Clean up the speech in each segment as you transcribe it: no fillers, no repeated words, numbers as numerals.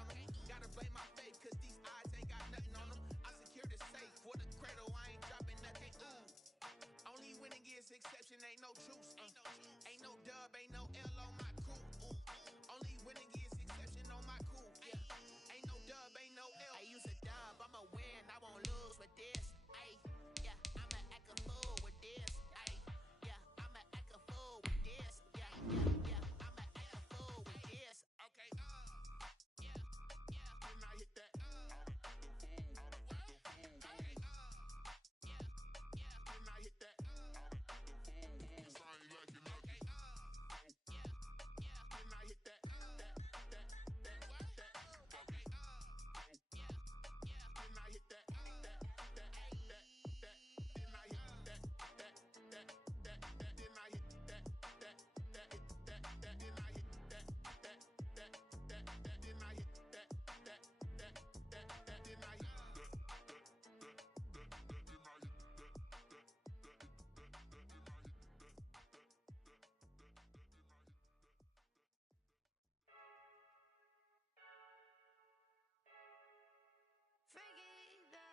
on them. Gotta blame my faith, cause these eyes ain't got nothing on them. I secure the safe for the cradle, I ain't dropping nothing. Ooh. Only winning is exception, ain't no truce. Ain't no dub, ain't no L on my crew. Only winning is exception on my crew. Yeah. Ain't no dub, ain't no L. I use a dub, I'ma win, I won't lose with this. Ay, yeah, I'ma act a fool with this. Ay, yeah, I'ma act a fool with this. Yeah, I'ma act a fool with this. Okay, yeah, then I hit that.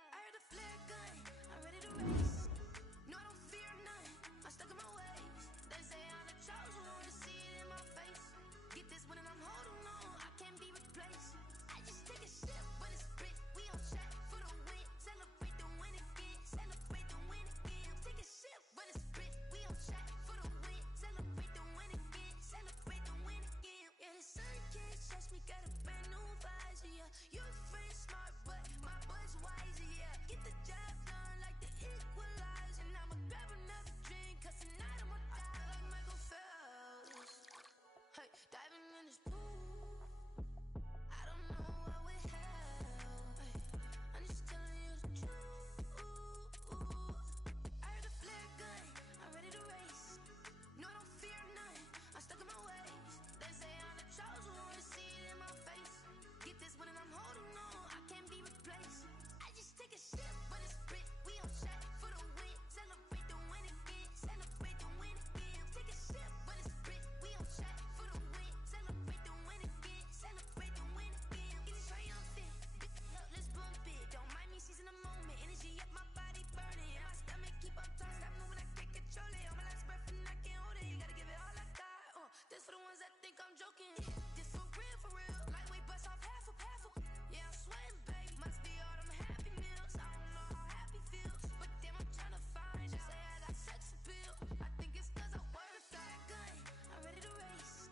I heard a flare gun, I'm ready to race. No, I don't fear none, I'm stuck in my ways. They say I'm the chosen one, to see it in my face. Get this one and I'm holding on, I can't be replaced. I just take a sip, but it's split, we on track for the win. Celebrate the win again, celebrate the win again. Take a sip, but it's split, we on track for the win. Celebrate the win again, celebrate the win again. Yeah, the sun can't touch me, got a brand new visor, yeah. Your friend smart, but my boy's wiser, yeah. Get the job done like the equalizer. And I'ma grab another drink, cause tonight I'ma die like Michael Phelps. Hey, diving in this pool, I don't know what would help. Hey, I'm just telling you the truth. I heard a flare gun, I'm ready to race. No, I don't fear none, I'm stuck in my ways. They say I'm the chosen one, to see it in my face. Get this one and I'm holding on, I can't be replaced. I just take a sip, but it's split, we on track for the win. Celebrate the win again, celebrate the win again. Take a sip, but it's split, we on track for the win. Celebrate the win again, celebrate the win again. Get it triumphant, look, let's bump it. Don't mind me seizing the moment, energy up my body burning. And my stomach keep on turning, stop moving, I can't control it. On my last breath and I can't hold it, you gotta give it all I got. This for the ones that think I'm joking. This for real, lightweight bust off half a. Yeah, I'm sweating, baby, must be all them happy meals. I don't know how happy feels, but damn, I'm trying to find you. Say I got sex appeal, I think it's cause I work that gun. I'm ready to race,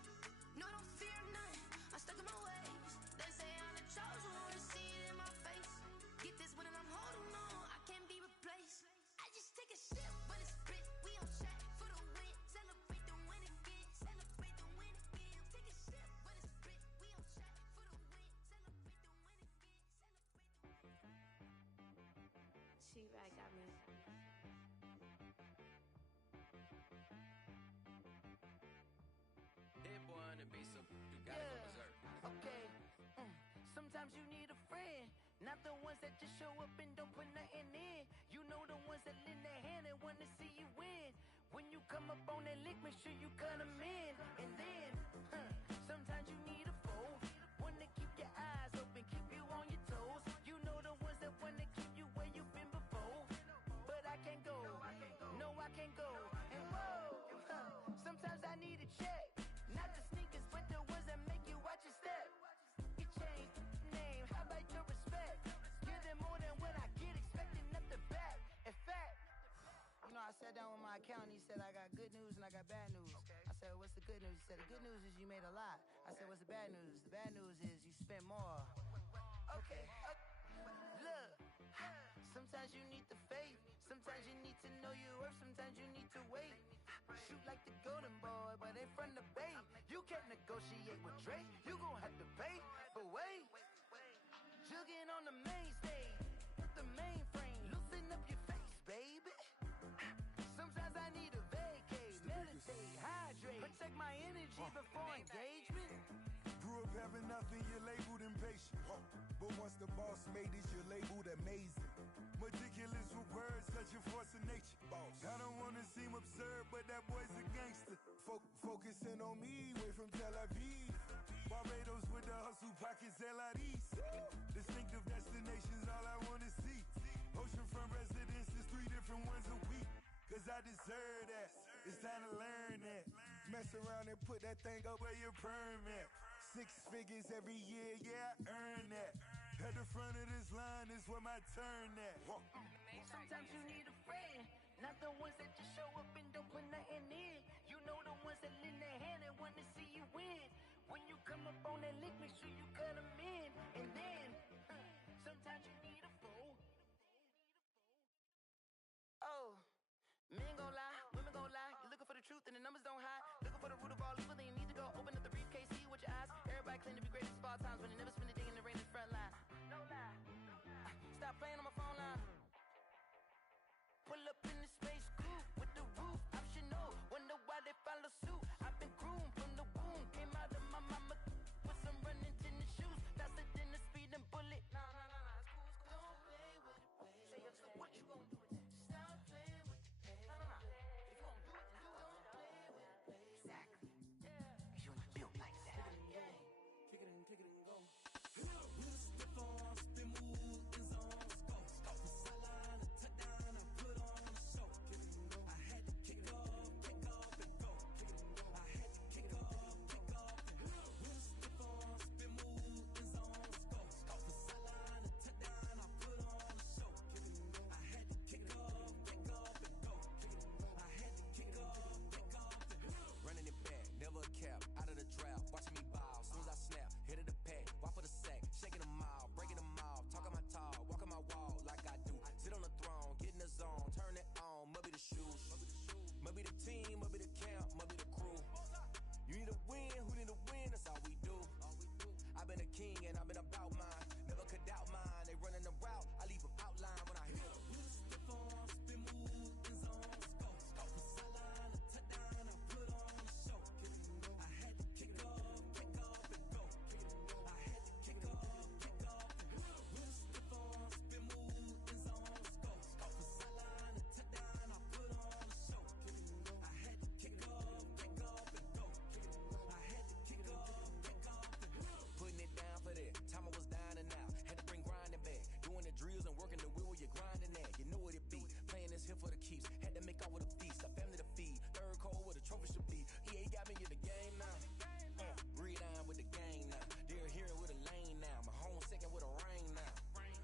no, I don't fear none, I'm stuck in my ways. They say I'm the chosen one, to see it in my face. Get this one and I'm holding on, I can't be replaced. I just take a sip, but it's split, we on track for the win. Celebrate the win again, celebrate the win again. Take a sip, but it's split, we on track for the win. Celebrate the win again, celebrate the win. She-Rag got me. Hit boy on the beat, so you gotta go berserk. Okay. Sometimes you need a friend, not the ones that just show up and don't put nothing in. You know the ones that lend their hand and want to see you win. When you come up on that lick, make sure you cut them in. And then, sometimes you need a foe, one to keep your eyes open, keep you on your toes. You know the ones that want to keep you where you've been before. But I can't go, no I can't go. And whoa, sometimes I need a check. Not the sneakers, but the ones that make you watch your step. Your chain, name, how about your respect? Give them more than what I get, expecting nothing back. In fact, you know, I sat down with my accountant, he said I got good news and I got bad news. I said, what's the good news? He said, the good news is you made a lot. I said, what's the bad news? The bad news is you spent more. Okay, look, sometimes you need the faith, sometimes you need to know your worth, sometimes you need to wait. Shoot like the golden boy, but in front of the bay. You can't negotiate with Drake, you gon' have to pay. But wait, jugging on the main stage, with the mainframe, loosen up your face, baby. Sometimes I need a vacate, meditate, hydrate, protect my energy before engagement. Grew up having nothing, you're labeled impatient. But once the boss made it, you're labeled amazing. Meticulous with words, such a force of nature. I don't wanna seem absurd, but that boy's a gangster. Focusing on me, way from Tel Aviv. Barbados with the hustle pockets, LID. them ones a week, cause I deserve that. It's time to learn that. Mess around and put that thing up where your permit. 6 figures every year, yeah, I earn that. At the front of this line is where my turn at. Sometimes you need a friend, not the ones that just show up and don't put nothing in. You know the ones that lend their hand and want to see you win. When you come up on that lick, make sure you cut them in. And then, sometimes you need a fool. Oh, men gon' lie, women gon' lie. You're looking for the truth and the numbers don't hide. Looking for the root of all evil, then you need to go open up the briefcase, see with your eyes. Everybody claim to be greatest of all times, but they never spend a day in the rain in the front line. No lie. Stop playing on my phone line. Pull up in the space coupe with the roof optional. Wonder why they follow suit. I've been groomed from the womb. Came out of my mama with some running tennis shoes. Faster than a speeding bullet. Nah, it's cool. Don't play with it, baby. Say yes, so what you gon' do with that? Stop playing with it, baby. Nah. If you gon' do it, then don't play with it, baby. Exactly. Yeah. Cause you're not built like that. Kick it and go. We'll step on, spin move, in zones, go. From sideline to touchdown, I put on a show. I had to kick off and go. I had to kick off and go. We'll step on, spin move, in zones, go. From sideline to touchdown, I put on a show. I had to kick off and go. I had to kick off and go. Running it back, never a cap, out of the drought. Watching me bow, soon as I snap, hit of the pack, walk for the sack, shaking them out, breaking them off, talking my talk, walking my wall like I do. Sit on the throne, get in the zone, turn it on, must be the shoes, must be the team, must be the camp, must be the crew. You need a win, who need a win, that's all we do. I've been a king and I've been about mine, never could doubt mine, they running the route, I leave them outline when I hit them. We'll step on, spin move, in zones, go. From sideline to touchdown, I put on a show. I had to kick off and go. I had to kick off and go. We'll step on, spin move, in zones, go. From sideline to touchdown, I put on a show. I had to kick off and go. I had to kick off and go. Putting it down for that. Time I was dying and out. Had to bring grinding back. Doing the drills and working the wheel where you're grinding at. You know what it be. Playing this here for the keeps. Had to make out with a feast. A family to feed. Third cold where the trophy should be. EA got me in the game now. Read on with the gang now. They're hearing with a lane now. My home second with a rain now.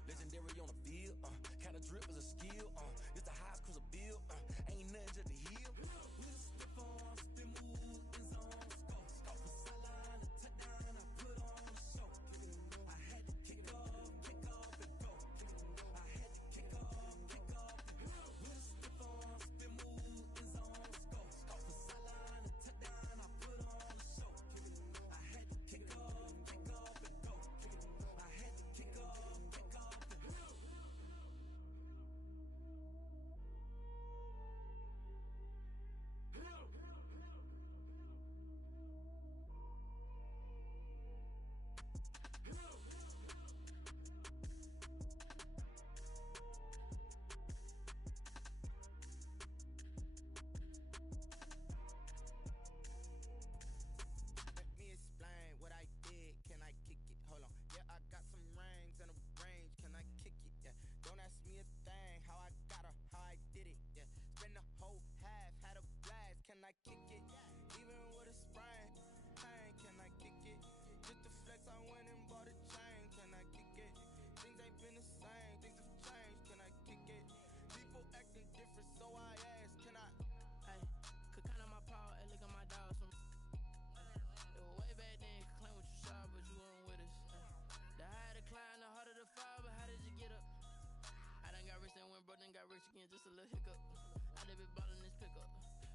Legendary on the field. Kind of drip is a skill. It's the highest cruiser bill. Ain't nothing just the hill. We'll step on, spin move, in zones, go. From sideline to touchdown, I put on a show. I had to kick off and go. I had to kick off and go. We'll step on, spin move, in zones, go. From sideline to touchdown, I put on a show. I had to kick off and go. I had to kick off and go. Let me explain what I did. Can I kick it? Hold on. Yeah, I got some rings and a range. Can I kick it? Yeah. Don't ask me a thing. How I got her, how I did it. Yeah. Spend the whole half, had a blast. Can I kick it? Even with a sprain. Pain, can I kick it? Just to flex, I went and bought a chain. Can I kick it? Things ain't been the same. Things have changed. Can I kick it? People acting different, so I ask. Can I? Hey, could count on my power and look at my dogs from. It was way back then, could claim what you saw, but you weren't with us. The higher the climb, the harder the fall, but how did you get up? I done got rich and went broke, then got rich again, just a little hiccup. I done been ballin' this pickup.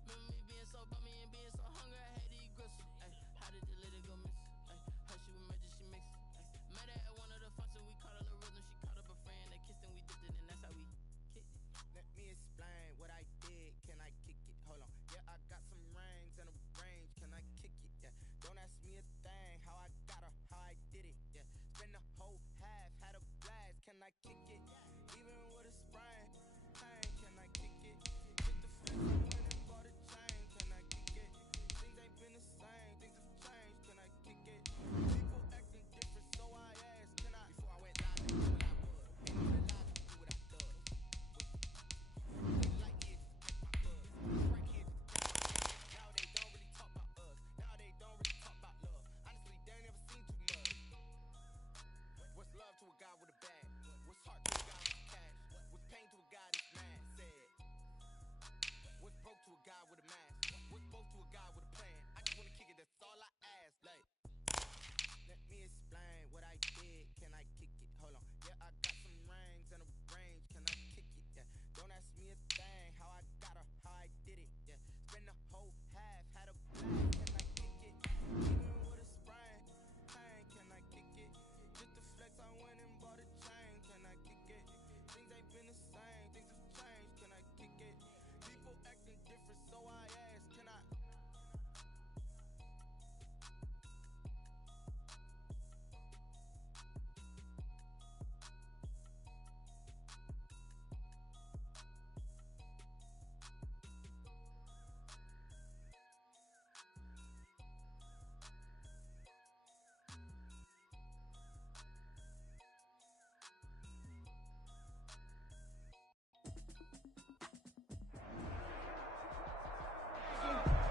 Remember me being so bummy and being so hungry, I had to eat gristle. Ay, how did the lady go miss? Ay, her she was magic, she mixed. Ay, met her at one of the functions, we caught a little rhythm, she caught up a friend, they kissed and we dipped it, and that's how we kicked it. Let me explain what I did. Can I kick it? Hold on. Yeah, I got some rings and a range. Can I kick it? Yeah. Don't ask me a thing. How I got her, how I did it. Yeah. Spend the whole half, had a blast. Can I kick it? Even with a sprain. Pain, can I kick it? Just the the thing, how I got her, how I did it, yeah. Spend the whole half, had a blast, can I kick it? Even with a sprain, pain, can I kick it? Just to flex, I went and bought a chain, can I kick it? Things ain't been the same, things have changed, can I kick it? People acting different, so I asked, can I?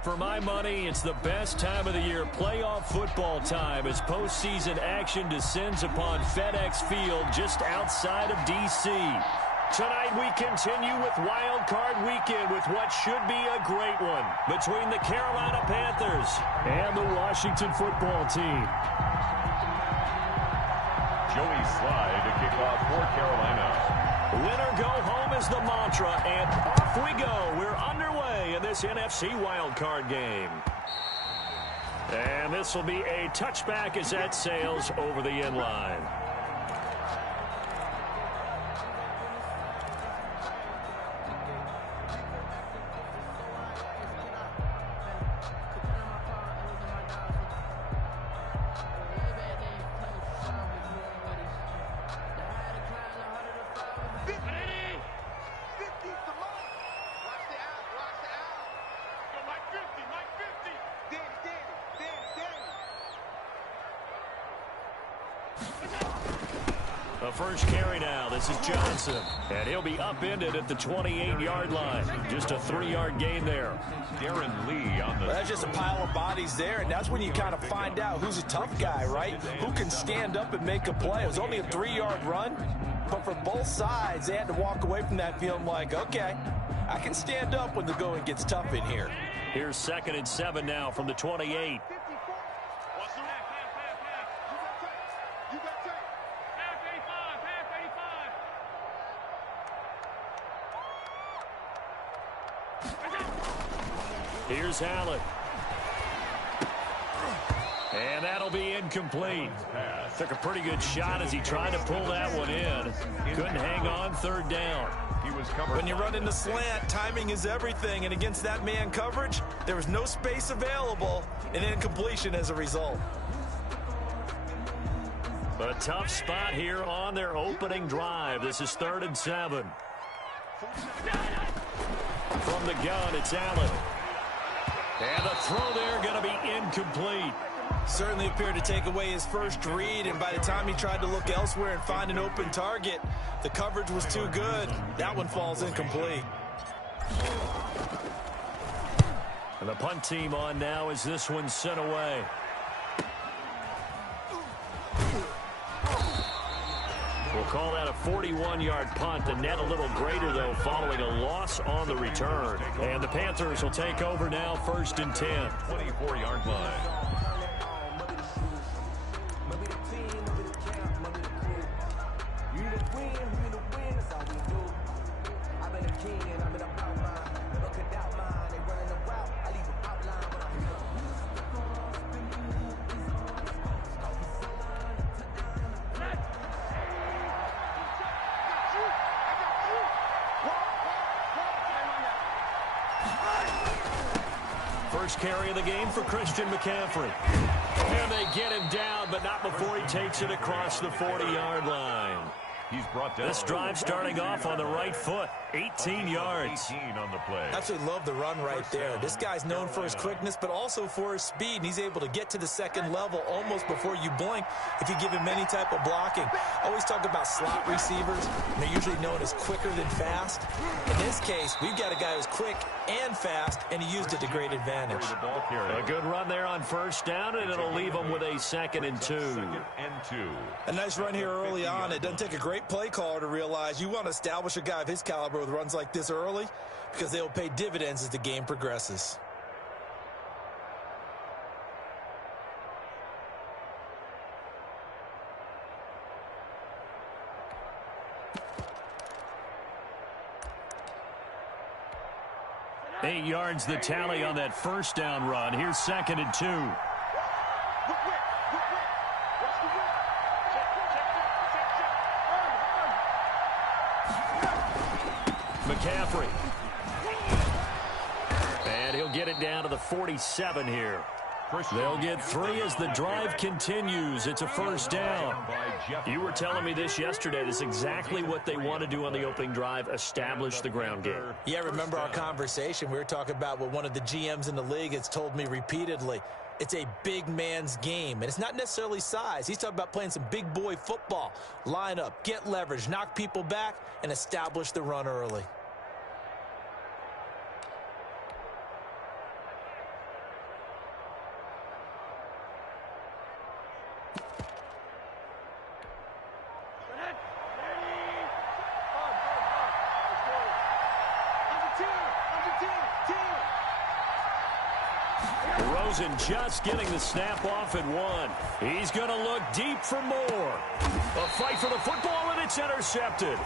For my money, it's the best time of the year, playoff football time, as postseason action descends upon FedEx Field just outside of D.C. Tonight we continue with Wild Card Weekend with what should be a great one between the Carolina Panthers and the Washington football team. Joey Slye to kick off for Carolina. Winner go home is the mantra, and off we go. We're underway in this NFC wildcard game. And this will be a touchback as that sails over the end line. The first carry now. This is Johnson. And he'll be upended at the 28-yard line. Just a 3-yard gain there. Darren Lee on the... Well, that's just a pile of bodies there, and that's when you kind of find out who's a tough guy, right? Who can stand up and make a play. It was only a 3-yard run, but for both sides, they had to walk away from that feeling like, okay, I can stand up when the going gets tough in here. Here's 2nd and 7 now from the 28. Here's Allen. And that'll be incomplete. Took a pretty good shot as he tried to pull that one in. Couldn't hang on, 3rd down. He was covered. When you run in the slant, timing is everything. And against that man coverage, there was no space available, and incompletion as a result. A tough spot here on their opening drive. This is 3rd and 7. From the gun, it's Allen. And the throw there going to be incomplete. Certainly appeared to take away his first read, and by the time he tried to look elsewhere and find an open target, the coverage was too good. That one falls incomplete. And the punt team on now as this one's sent away. We'll call that a 41-yard punt. The net a little greater, though, following a loss on the return. And the Panthers will take over now, 1st and 10. 24-yard line. First carry of the game for Christian McCaffrey. And they get him down, but not before he takes it across the 40-yard line. He's brought down. This drive starting off on the right foot, 18 yards. 18 on the play. Absolutely love the run right there. This guy's known for his quickness, but also for his speed, and he's able to get to the second level almost before you blink if you give him any type of blocking. I always talk about slot receivers, and they're usually known as quicker than fast. In this case, we've got a guy who's quick and fast, and he used it to great advantage. A good run there on 1st down, and it'll leave him with a 2nd and 2. 2nd and 2. A nice run here early on. It doesn't take a great play caller to realize you want to establish a guy of his caliber with runs like this early, because they will pay dividends as the game progresses. 8 yards the tally on that first down run. Here's 2nd and 2. McCaffrey. And he'll get it down to the 47 here. They'll get 3 as the drive continues. It's a first down. You were telling me this yesterday. This is exactly what they want to do on the opening drive, establish the ground game. Yeah, remember our conversation. We were talking about what one of the GMs in the league has told me repeatedly. It's a big man's game, and it's not necessarily size. He's talking about playing some big boy football. Line up, get leverage, knock people back, and establish the run early. Rosen just getting the snap off at 1. He's going to look deep for more. A fight for the football, and it's intercepted.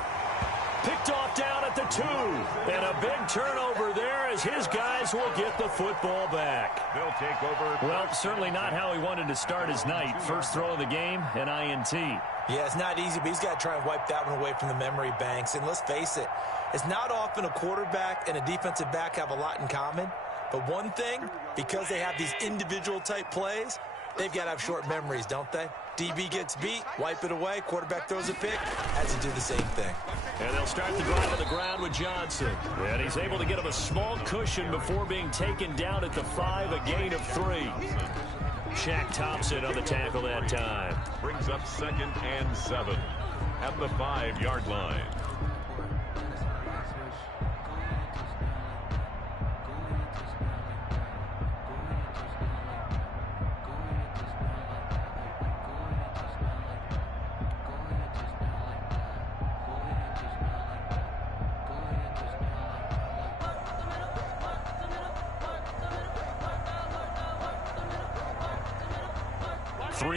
Picked off down at the 2. And a big turnover there as his guys will get the football back. They'll take over. Well, certainly not how he wanted to start his night. First throw of the game, an INT. Yeah, it's not easy, but he's got to try and wipe that one away from the memory banks. And let's face it, it's not often a quarterback and a defensive back have a lot in common. But one thing, because they have these individual type plays, they've got to have short memories, don't they? DB gets beat, wipe it away, quarterback throws a pick, has to do the same thing. And they'll start the drive on the ground with Johnson. And he's able to get him a small cushion before being taken down at the 5, a gain of 3. Shaq Thompson on the tackle that time. Brings up 2nd and 7 at the 5-yard line.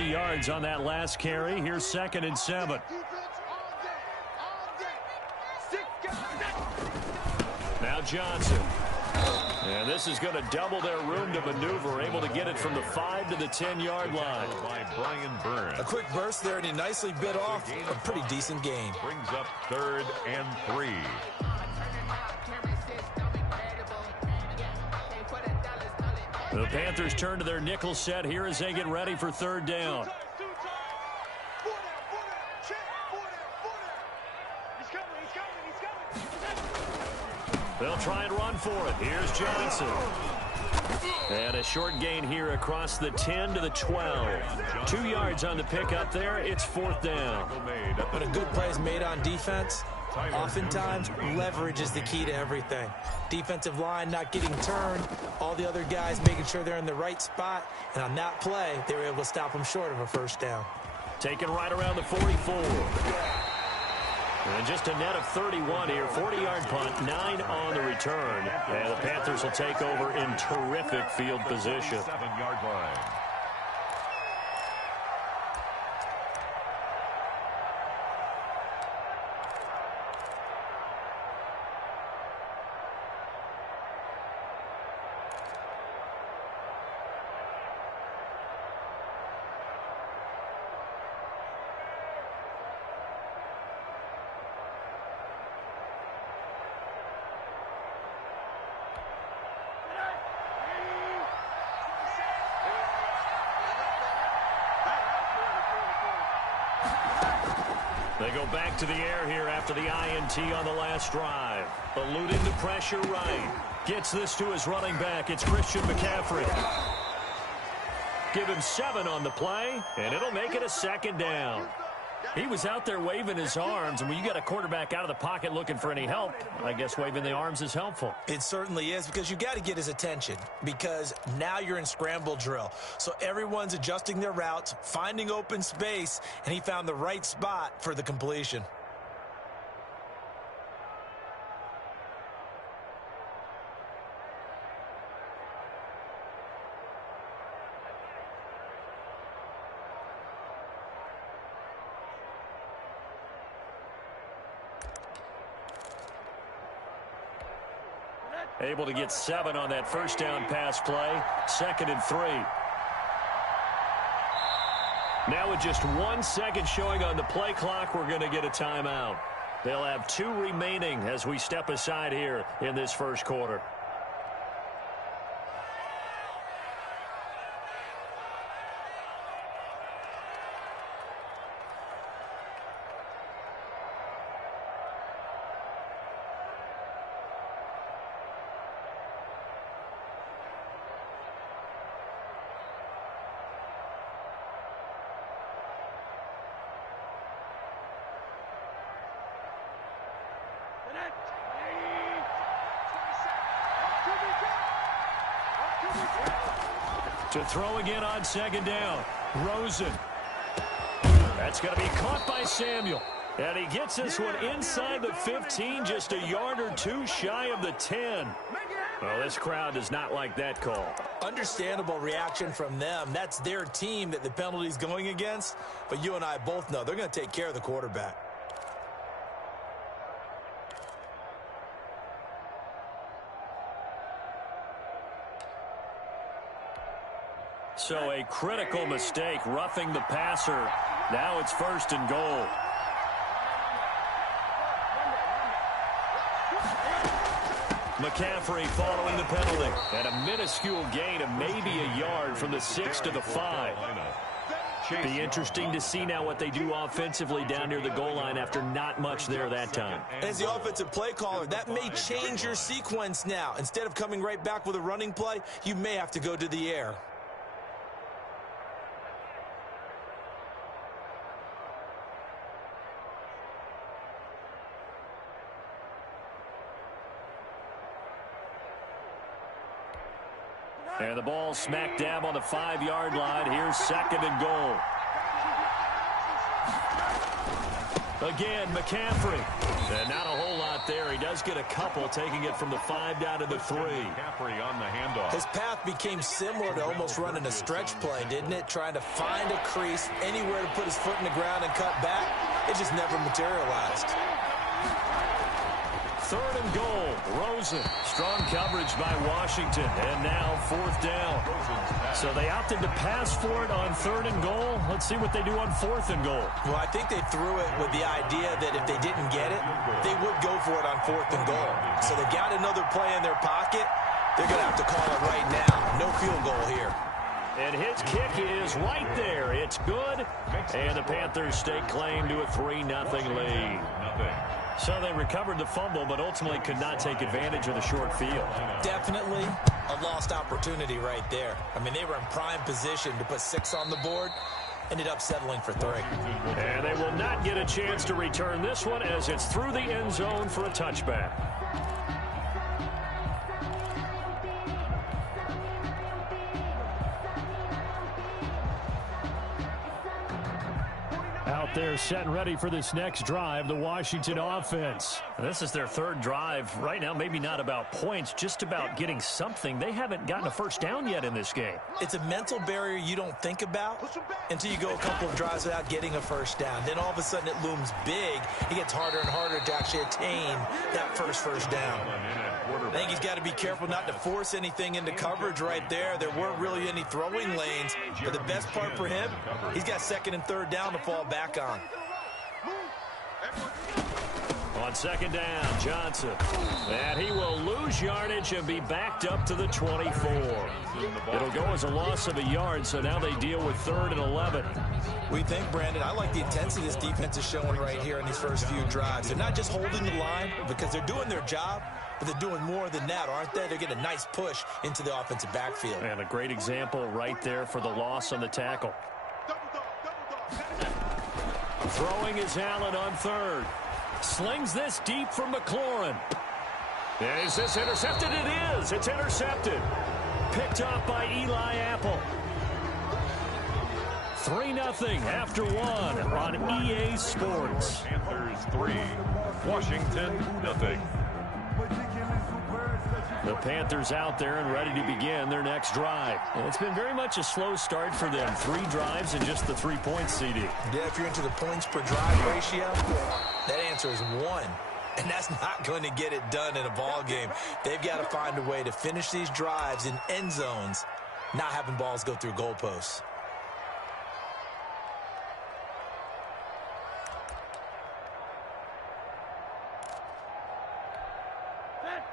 Yards on that last carry. Here's 2nd and 7. Now Johnson. And this is going to double their room to maneuver. Able to get it from the 5 to the 10-yard line. By Brian Burns. A quick burst there, and he nicely bit off a pretty decent gain. Brings up 3rd and 3. The Panthers turn to their nickel set here as they get ready for 3rd down. They'll try and run for it. Here's Johnson. And a short gain here across the 10 to the 12. 2 yards on the pickup there. It's 4th down. When a good play is made on defense, oftentimes leverage is the key to everything. Defensive line not getting turned, all the other guys making sure they're in the right spot, and on that play, they were able to stop them short of a first down. Taken right around the 44. And just a net of 31 here. 40-yard punt, 9 on the return. And the Panthers will take over in terrific field position. 7-yard line. They go back to the air here after the INT on the last drive. Eluding the pressure right. Gets this to his running back. It's Christian McCaffrey. Give him 7 on the play, and it'll make it a 2nd down. He was out there waving his arms, and when you got a quarterback out of the pocket looking for any help, I guess waving the arms is helpful. It certainly is, because you got to get his attention, because now you're in scramble drill. So everyone's adjusting their routes, finding open space, and he found the right spot for the completion. Able to get 7 on that first down pass play. 2nd and 3. Now with just 1 second showing on the play clock, we're going to get a timeout. They'll have 2 remaining as we step aside here in this first quarter. To throw again on 2nd down. Rosen. That's going to be caught by Samuel. And he gets this one inside the 15, just a yard or 2 shy of the 10. Well, this crowd does not like that call. Understandable reaction from them. That's their team that the penalty's going against. But you and I both know they're going to take care of the quarterback. So a critical mistake, roughing the passer. Now it's 1st and goal. McCaffrey following the penalty. And a minuscule gain of maybe a yard from the 6 to the 5. Be interesting to see now what they do offensively down near the goal line after not much there that time. As the offensive play caller, that may change your sequence now. Instead of coming right back with a running play, you may have to go to the air. And the ball smack dab on the 5-yard line. Here's 2nd and goal. Again, McCaffrey. And not a whole lot there. He does get a couple, taking it from the 5 down to the 3. McCaffrey on the handoff. His path became similar to almost running a stretch play, didn't it? Trying to find a crease, anywhere to put his foot in the ground and cut back. It just never materialized. 3rd and goal. Rosen. Strong coverage by Washington. And now 4th down. So they opted to pass for it on 3rd and goal. Let's see what they do on 4th and goal. Well, I think they threw it with the idea that if they didn't get it, they would go for it on 4th and goal. So they've got another play in their pocket. They're going to have to call it right now. No field goal here. And his kick is right there. It's good. And the Panthers stake claim to a 3-0 lead. So they recovered the fumble, but ultimately could not take advantage of the short field. Definitely a lost opportunity right there. I mean, they were in prime position to put 6 on the board. Ended up settling for 3. And they will not get a chance to return this one as it's through the end zone for a touchback. Out there set and ready for this next drive, the Washington offense. This is their 3rd drive. Right now, maybe not about points, just about getting something. They haven't gotten a first down yet in this game. It's a mental barrier you don't think about until you go a couple of drives without getting a first down. Then all of a sudden it looms big. It gets harder and harder to actually attain that first down. I think he's got to be careful not to force anything into coverage right there. There weren't really any throwing lanes. But the best part for him, he's got 2nd and 3rd down to fall back on. On 2nd down, Johnson. And he will lose yardage and be backed up to the 24. It'll go as a loss of a yard, so now they deal with 3rd and 11. We think, Brandon, I like the intensity this defense is showing right here in these first few drives. They're not just holding the line because they're doing their job, but they're doing more than that, aren't they? They're getting a nice push into the offensive backfield. And a great example right there for the loss on the tackle. Throwing is Allen on 3rd. Slings this deep from McLaurin. Is this intercepted? It is. It's intercepted. Picked off by Eli Apple. 3-0 after 1 on EA Sports. Panthers 3, Washington 0. The Panthers out there and ready to begin their next drive. And it's been very much a slow start for them. 3 drives and just the 3 points, CD. Yeah, if you're into the points per drive ratio, that answer is 1. And that's not going to get it done in a ball game. They've got to find a way to finish these drives in end zones, not having balls go through goalposts.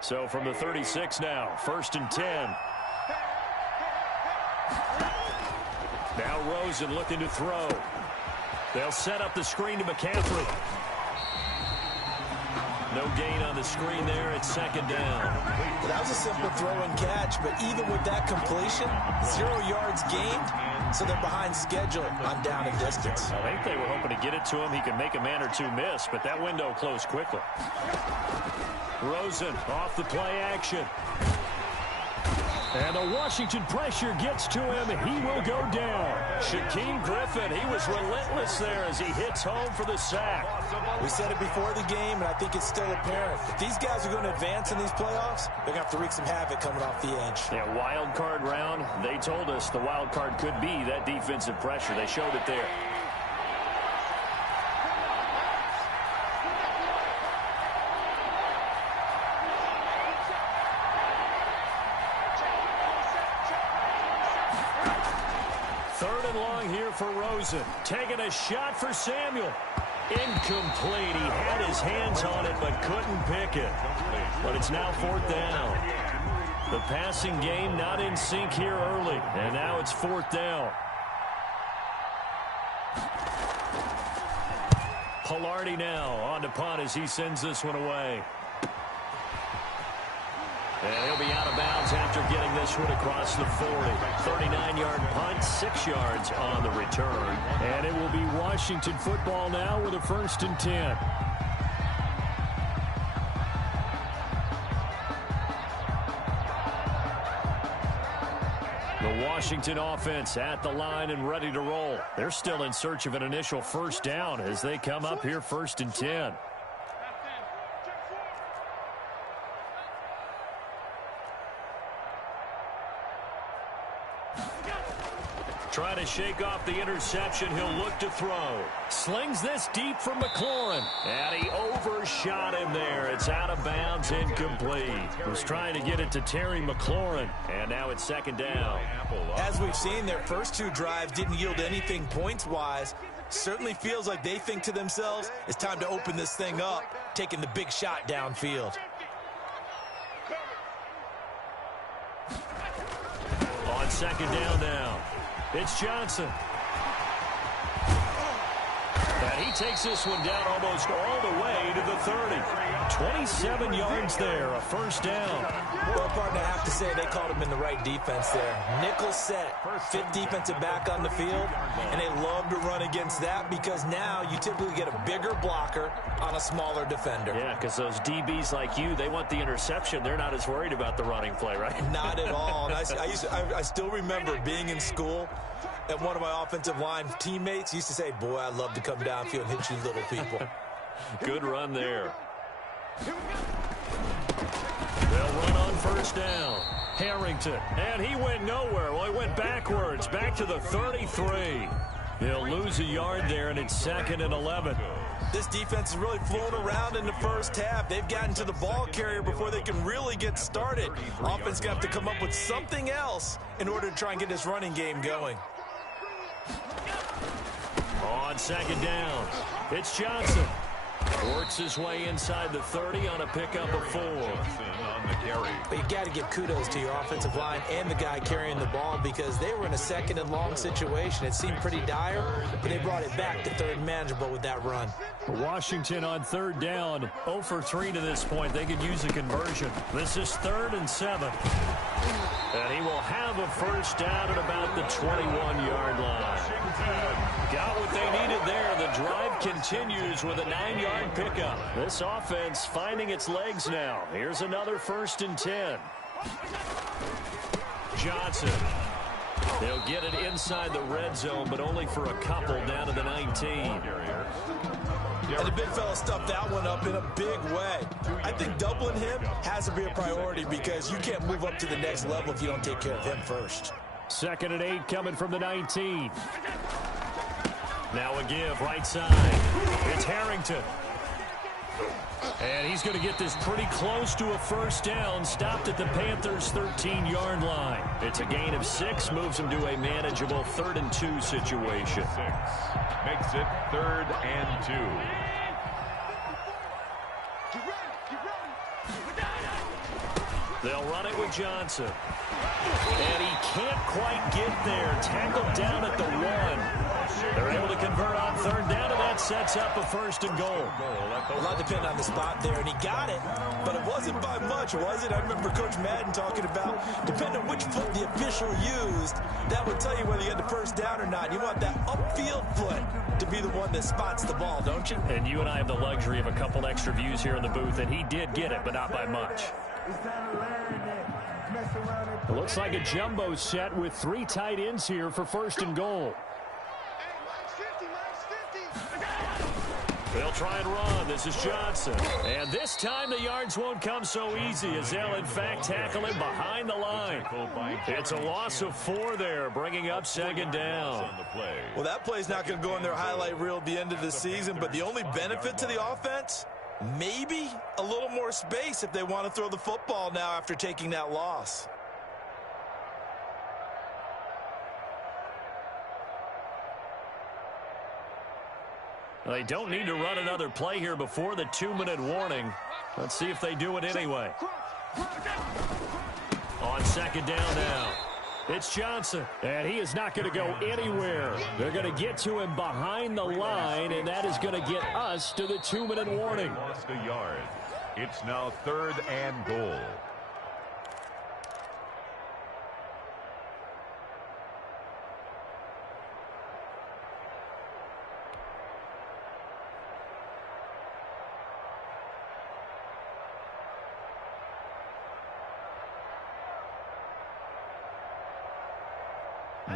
So from the 36 now, 1st and 10. Now Rosen looking to throw. They'll set up the screen to McCaffrey. No gain on the screen there. It's 2nd down. Well, that was a simple throw and catch, but even with that completion, 0 yards gained, so they're behind schedule on down and distance. I think they were hoping to get it to him. He could make a man or two miss, but that window closed quickly. Rosen off the play action. And the Washington pressure gets to him. He will go down. Shaquem Griffin, he was relentless there as he hits home for the sack. We said it before the game, and I think it's still apparent. If these guys are going to advance in these playoffs, they're going to have to wreak some havoc coming off the edge. Yeah, wild card round. They told us the wild card could be that defensive pressure. They showed it there. For Rosen, taking a shot for Samuel. Incomplete. He had his hands on it but couldn't pick it. But it's now 4th down. The passing game not in sync here early, and now it's 4th down. Pilardi now on to punt as he sends this one away. And he'll be out of bounds after getting this one across the 40. 39-yard punt, 6 yards on the return. And it will be Washington football now with a 1st and 10. The Washington offense at the line and ready to roll. They're still in search of an initial 1st down as they come up here 1st and 10. Trying to shake off the interception. He'll look to throw. Slings this deep for McLaurin. And he overshot him there. It's out of bounds, incomplete. Was trying to get it to Terry McLaurin. And now it's 2nd down. As we've seen, their first 2 drives didn't yield anything points-wise. Certainly feels like they think to themselves, it's time to open this thing up, taking the big shot downfield. On 2nd down now. It's Johnson. And he takes this one down almost all the way to the 30. 27 yards there, a 1st down. Well, partner, I have to say they called him in the right defense there. Nickel set, 5th defensive back on the field, and they love to run against that because now you typically get a bigger blocker on a smaller defender. Yeah, because those DBs like you, they want the interception. They're not as worried about the running play, right? Not at all. And I still remember being in school, and one of my offensive line teammates used to say, boy, I love to come downfield and hit you little people. Good run there. They'll run on 1st down. Harrington, and he went nowhere. Well, he went backwards, back to the 33. He'll lose a yard there, and it's 2nd and 11. This defense is really flown around in the first half. They've gotten to the ball carrier before they can really get started. Offense going to have to come up with something else in order to try and get this running game going. On 2nd down, it's Johnson. Works his way inside the 30 on a pickup of 4. But you got to give kudos to your offensive line and the guy carrying the ball because they were in a 2nd and long situation. It seemed pretty dire, but they brought it back to 3rd and manageable with that run. Washington on 3rd down, 0 for 3 to this point. They could use a conversion. This is 3rd and 7. And he will have a 1st down at about the 21-yard line. Got what they needed there. The drive continues with a 9-yard pickup. This offense finding its legs now. Here's another 1st and 10. Johnson. They'll get it inside the red zone, but only for a couple down to the 19. And the big fella stuffed that one up in a big way. I think doubling him has to be a priority because you can't move up to the next level if you don't take care of him first. 2nd and 8 coming from the 19. Now a give right side. It's Harrington. And he's going to get this pretty close to a first down, stopped at the Panthers' 13-yard line. It's a gain of 6, moves him to a manageable 3rd and 2 situation. 6 makes it 3rd and 2. They'll run it with Johnson. And he can't quite get there. Tackled down at the 1. They're able to convert on 3rd down, and that sets up a 1st and goal. A lot depended on the spot there, and he got it, but it wasn't by much, was it? I remember Coach Madden talking about, depending on which foot the official used, that would tell you whether you had the first down or not. You want that upfield foot to be the one that spots the ball, don't you? And you and I have the luxury of a couple extra views here in the booth, and he did get it, but not by much. It looks like a jumbo set with 3 tight ends here for 1st and goal. They'll try and run. This is Johnson. And this time the yards won't come so easy as they'll, in fact, tackle him behind the line. It's a loss of 4 there, bringing up 2nd down. Well, that play's not going to go in their highlight reel at the end of the season, but the only benefit to the offense, maybe a little more space if they want to throw the football now after taking that loss. They don't need to run another play here before the 2-minute warning. Let's see if they do it anyway. On 2nd down now. It's Johnson, and he is not going to go anywhere. They're going to get to him behind the line, and that is going to get us to the 2-minute warning. Lost a yard. It's now 3rd and goal.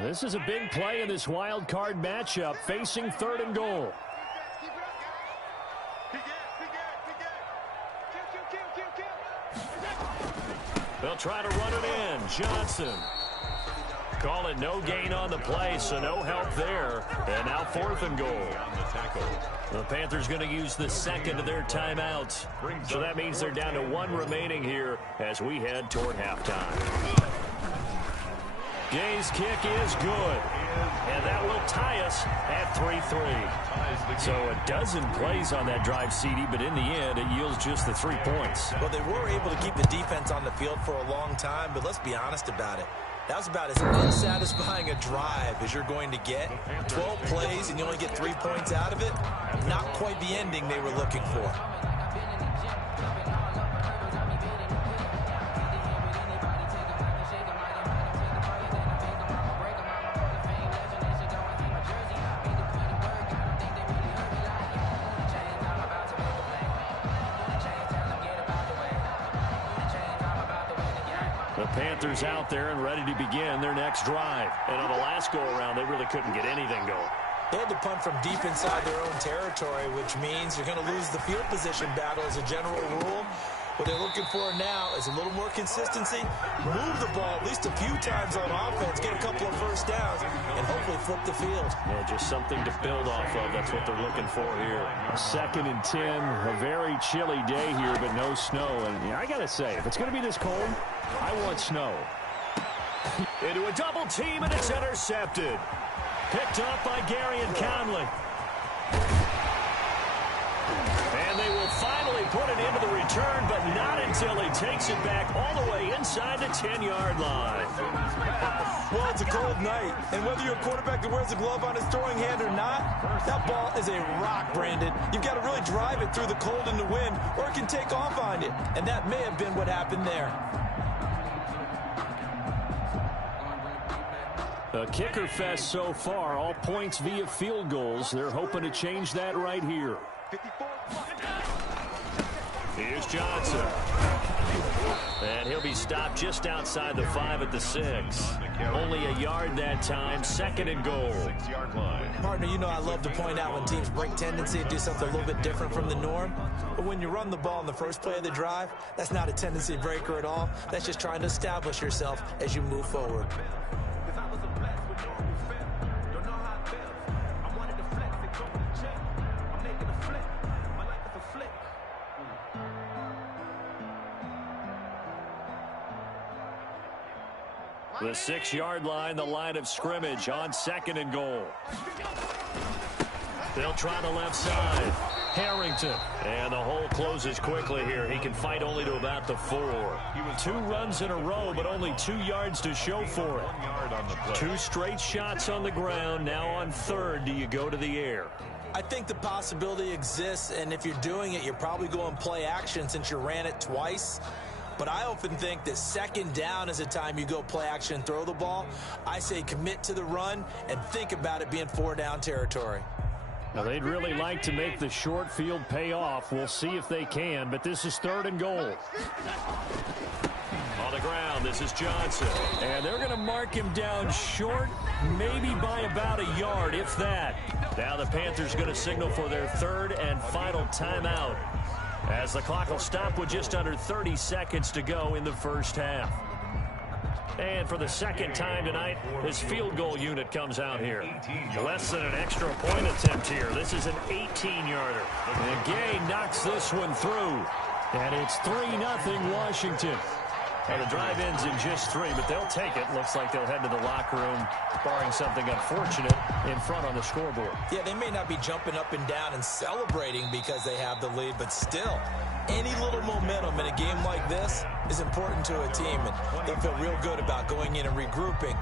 This is a big play in this wild card matchup, facing 3rd and goal. They'll try to run it in. Johnson. Call it no gain on the play, so no help there. And now 4th and goal. The Panthers going to use the 2nd of their timeouts. So that means they're down to 1 remaining here as we head toward halftime. Gay's kick is good, and that will tie us at 3-3. So a dozen plays on that drive, CD, but in the end, it yields just the 3 points. Well, they were able to keep the defense on the field for a long time, but let's be honest about it. That was about as unsatisfying a drive as you're going to get. 12 plays, and you only get 3 points out of it. Not quite the ending they were looking for. Panthers out there and ready to begin their next drive. And on the last go-around, they really couldn't get anything going. They had to punt from deep inside their own territory, which means you're going to lose the field position battle as a general rule. What they're looking for now is a little more consistency, move the ball at least a few times on offense, get a couple of first downs, and hopefully flip the field. Yeah, just something to build off of. That's what they're looking for here. 2nd and 10, a very chilly day here, but no snow. And I got to say, if it's going to be this cold, I want snow. Into a double team, and it's intercepted. Picked up by Gary and Conley. And they will finally put it into the return, but not until he takes it back all the way inside the 10-yard line. Well, it's a cold night, and whether you're a quarterback that wears a glove on his throwing hand or not, that ball is a rock, Brandon. You've got to really drive it through the cold and the wind, or it can take off on you, and that may have been what happened there. A kicker fest so far, all points via field goals. They're hoping to change that right here. Here's Johnson. And he'll be stopped just outside the 5 at the 6. Only a yard that time, 2nd and goal. 6-yard line. Partner, you know I love to point out when teams break tendency and do something a little bit different from the norm. But when you run the ball in the first play of the drive, that's not a tendency breaker at all. That's just trying to establish yourself as you move forward. The 6-yard line, the line of scrimmage on 2nd and goal. They'll try the left side. Harrington. And the hole closes quickly here. He can fight only to about the 4. 2 runs in a row, but only 2 yards to show for it. 2 straight shots on the ground. Now on 3rd, do you go to the air? I think the possibility exists, and if you're doing it, you're probably going play action since you ran it twice. But I often think that 2nd down is the time you go play action and throw the ball. I say commit to the run and think about it being 4-down territory. Now, they'd really like to make the short field pay off. We'll see if they can, but this is 3rd and goal. On the ground, this is Johnson. And they're going to mark him down short, maybe by about a yard, if that. Now the Panthers going to signal for their 3rd and final timeout, as the clock will stop with just under 30 seconds to go in the first half. And for the 2nd time tonight, this field goal unit comes out here. Less than an extra point attempt here. This is an 18-yarder. And Gay knocks this one through. And it's 3-0 Washington. Now the drive ends in just 3, but they'll take it. Looks like they'll head to the locker room, barring something unfortunate, in front on the scoreboard. Yeah, they may not be jumping up and down and celebrating because they have the lead, but still, any little momentum in a game like this is important to a team, and they'll feel real good about going in and regrouping,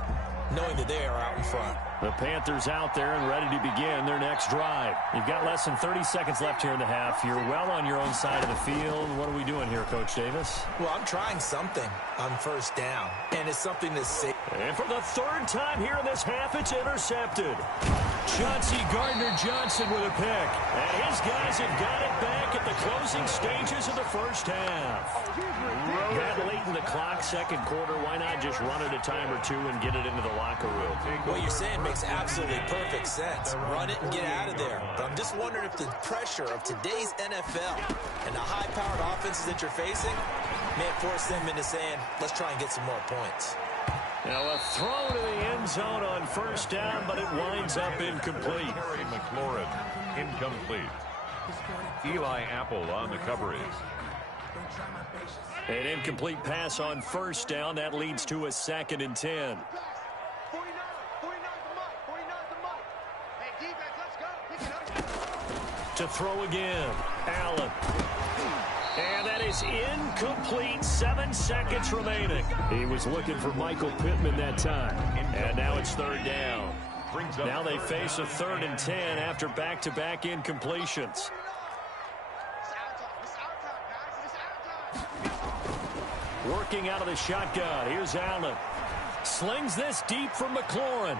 knowing that they are out in front. The Panthers out there and ready to begin their next drive. You've got less than 30 seconds left here in the half. You're well on your own side of the field. What are we doing here, Coach Davis? Well, I'm trying something on 1st down, and it's something that's safe. And for the 3rd time here in this half, it's intercepted. Chauncey Gardner-Johnson with a pick. And his guys have got it back at the closing stages of the first half. That late in the clock, 2nd quarter, why not just run it a time or 2 and get it into the locker room? What you're saying makes absolutely perfect sense. Run it and get out of there. But I'm just wondering if the pressure of today's NFL and the high-powered offenses that you're facing may force them into saying, let's try and get some more points. Now a throw to the end zone on 1st down, but it winds up incomplete. Harry McLaurin, incomplete. Eli Apple on the coverage. An incomplete pass on 1st down. That leads to a 2nd and 10. To throw again, Allen. And that is incomplete. 7 seconds remaining. He was looking for Michael Pittman that time. And now it's 3rd down. Now they face a 3rd and 10 after back-to-back incompletions. Working out of the shotgun. Here's Allen. Slings this deep from McLaurin.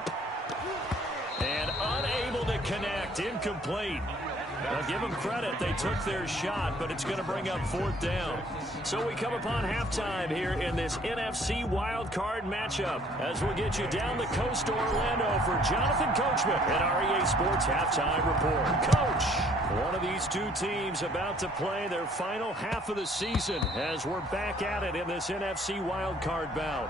And unable to connect. Incomplete. Now, give them credit. They took their shot, but it's going to bring up 4th down. So we come upon halftime here in this NFC wildcard matchup as we'll get you down the coast to Orlando for Jonathan Coachman and our EA Sports Halftime Report. Coach, one of these 2 teams about to play their final half of the season as we're back at it in this NFC wildcard bout.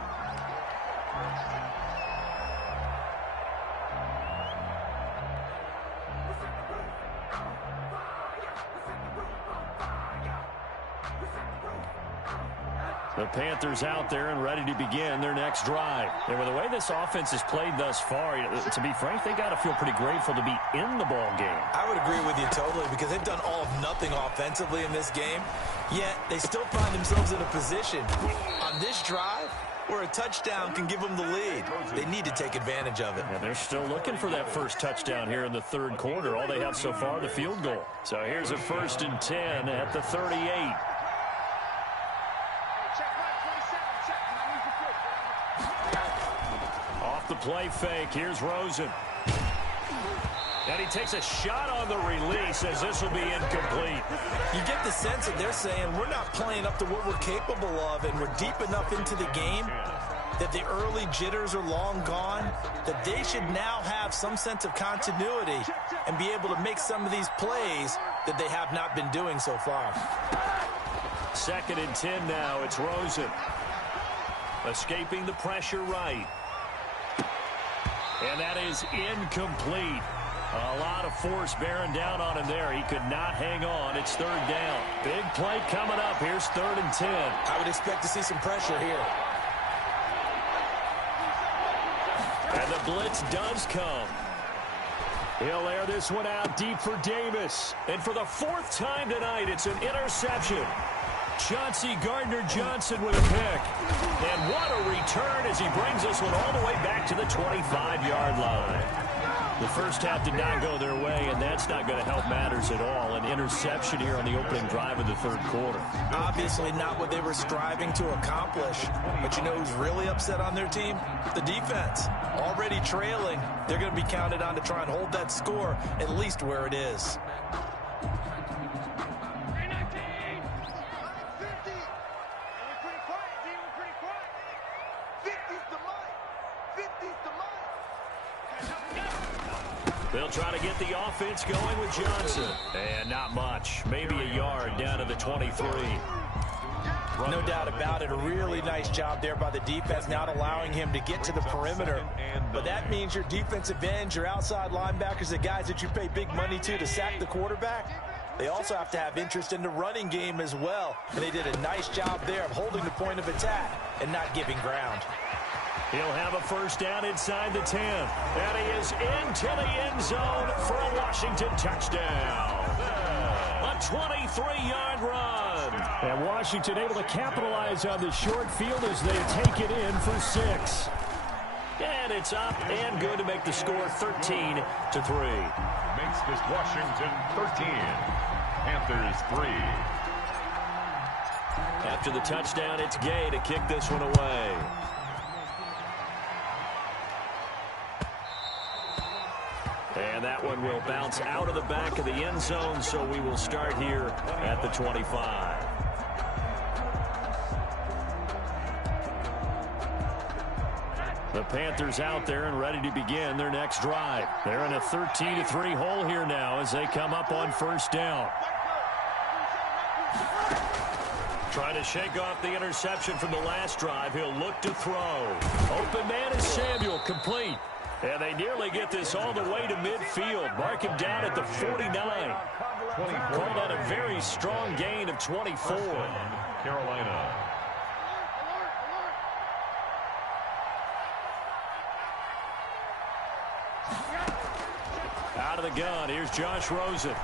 The Panthers out there and ready to begin their next drive. And with the way this offense has played thus far, to be frank, they got to feel pretty grateful to be in the ball game. I would agree with you totally because they've done all of nothing offensively in this game, yet they still find themselves in a position on this drive where a touchdown can give them the lead. They need to take advantage of it. And they're still looking for that first touchdown here in the 3rd quarter. All they have so far, the field goal. So here's a 1st and 10 at the 38. The play fake. Here's Rosen. And he takes a shot on the release as this will be incomplete. You get the sense that they're saying we're not playing up to what we're capable of, and we're deep enough into the game that the early jitters are long gone, that they should now have some sense of continuity and be able to make some of these plays that they have not been doing so far. 2nd and 10 now. It's Rosen. Escaping the pressure right. And that is incomplete. A lot of force bearing down on him there. He could not hang on. It's 3rd down. Big play coming up. Here's 3rd and 10. I would expect to see some pressure here. And the blitz does come. He'll air this one out deep for Davis. And for the fourth time tonight, it's an interception. Chauncey Gardner-Johnson with a pick. And what a return as he brings this one all the way back to the 25-yard line. The first half did not go their way, and that's not going to help matters at all. An interception here on the opening drive of the third quarter. Obviously not what they were striving to accomplish. But you know who's really upset on their team? The defense. Already trailing. They're going to be counted on to try and hold that score at least where it is. They'll try to get the offense going with Johnson. And not much. Maybe a yard down to the 23. No doubt about it. A really nice job there by the defense, not allowing him to get to the perimeter. But that means your defensive ends, your outside linebackers, the guys that you pay big money to sack the quarterback, they also have to have interest in the running game as well. And they did a nice job there of holding the point of attack and not giving ground. He'll have a first down inside the 10. And he is into the end zone for a Washington touchdown. A 23-yard run. And Washington able to capitalize on the short field as they take it in for 6. And it's up and good to make the score 13-3. Makes this Washington 13. Panthers 3. After the touchdown, it's Gay to kick this one away. And that one will bounce out of the back of the end zone, so we will start here at the 25. The Panthers out there and ready to begin their next drive. They're in a 13-3 hole here now as they come up on first down. Trying to shake off the interception from the last drive. He'll look to throw. Open man is Samuel, complete. And they nearly get this all the way to midfield. Mark him down at the 49. Called out a very strong gain of 24. Carolina. Out of the gun, here's Josh Rosen.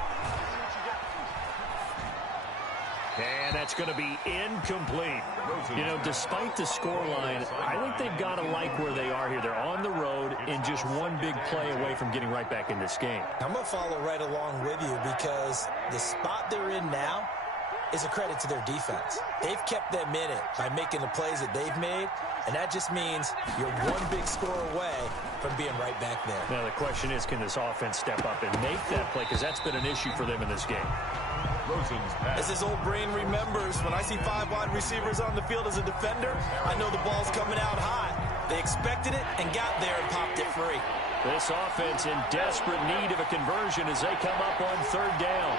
And that's going to be incomplete. You know, despite the scoreline, I think they've got to like where they are here. They're on the road and just one big play away from getting right back in this game. I'm going to follow right along with you because the spot they're in now is a credit to their defense. They've kept them in it by making the plays that they've made, and that just means you're one big score away from being right back there. Now the question is, can this offense step up and make that play? Because that's been an issue for them in this game. As his old brain remembers, when I see 5 wide receivers on the field as a defender, I know the ball's coming out high. They expected it and got there and popped it free. This offense in desperate need of a conversion as they come up on third down.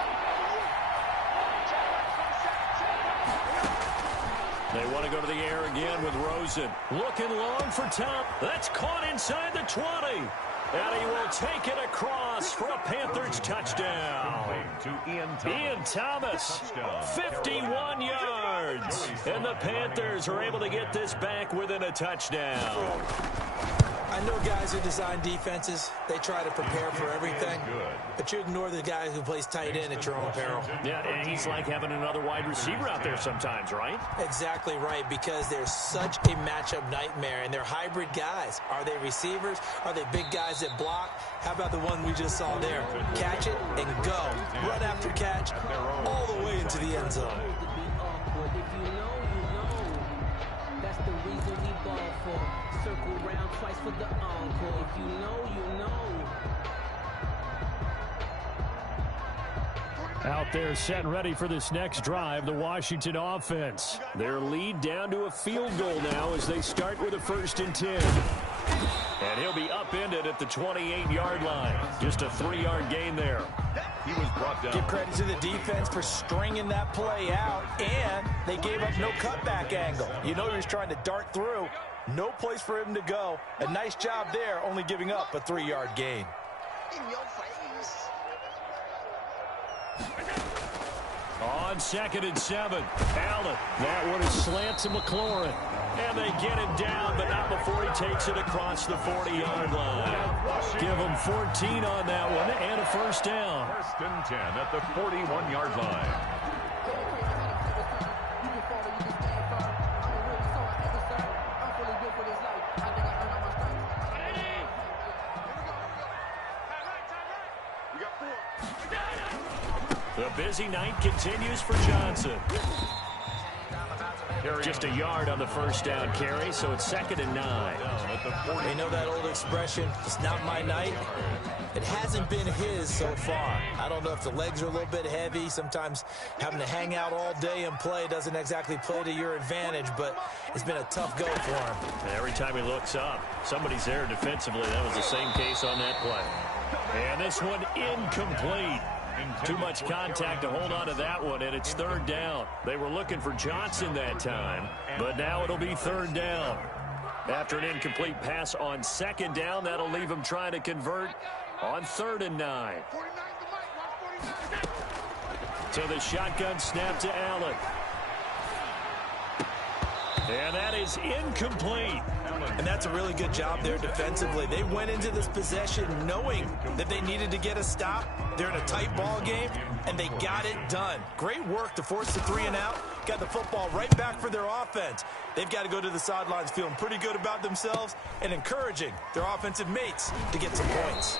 They want to go to the air again with Rosen. Looking long for Tom. That's caught inside the 20. And he will take it across for a Panthers touchdown. Ian Thomas, 51 yards. And the Panthers are able to get this back within a touchdown. I know guys who design defenses, they try to prepare for everything, but you ignore the guy who plays tight end at your own peril. Yeah, and he's like having another wide receiver out there sometimes, right? Exactly right, because they're such a matchup nightmare, and they're hybrid guys. Are they receivers? Are they big guys that block? How about the one we just saw there? Catch it and go. Run after catch all the way into the end zone. That's the reason we ball for. Circle round twice for the encore. If you know, you know. Out there set and ready for this next drive, the Washington offense. Their lead down to a field goal now as they start with a 1st and 10. And he'll be upended at the 28-yard line. Just a 3-yard gain there. He was brought down. Give credit to the defense for stringing that play out, and they gave up no cutback angle. You know he was trying to dart through. No place for him to go. A nice job there, only giving up a 3-yard gain. In your face. On on 2nd and 7. Allen, that one is slant to McLaurin. And they get him down, but not before he takes it across the 40-yard line. Give him 14 on that one and a first down. First and 10 at the 41-yard line. The busy night continues for Johnson. Just a yard on the first down carry, so it's 2nd and 9. You know that old expression, it's not my night? It hasn't been his so far. I don't know if the legs are a little bit heavy. Sometimes having to hang out all day and play doesn't exactly play to your advantage, but it's been a tough go for him. Every time he looks up, somebody's there defensively. That was the same case on that play. And this one incomplete. Too much contact to hold on to that one, and it's 3rd down. They were looking for Johnson that time, but now it'll be 3rd down. After an incomplete pass on 2nd down, that'll leave him trying to convert on 3rd and 9. So the shotgun snap to Allen. And that is incomplete. And that's a really good job there defensively. They went into this possession knowing that they needed to get a stop. They're in a tight ball game, and they got it done. Great work to force the 3 and out. Got the football right back for their offense. They've got to go to the sidelines feeling pretty good about themselves and encouraging their offensive mates to get some points.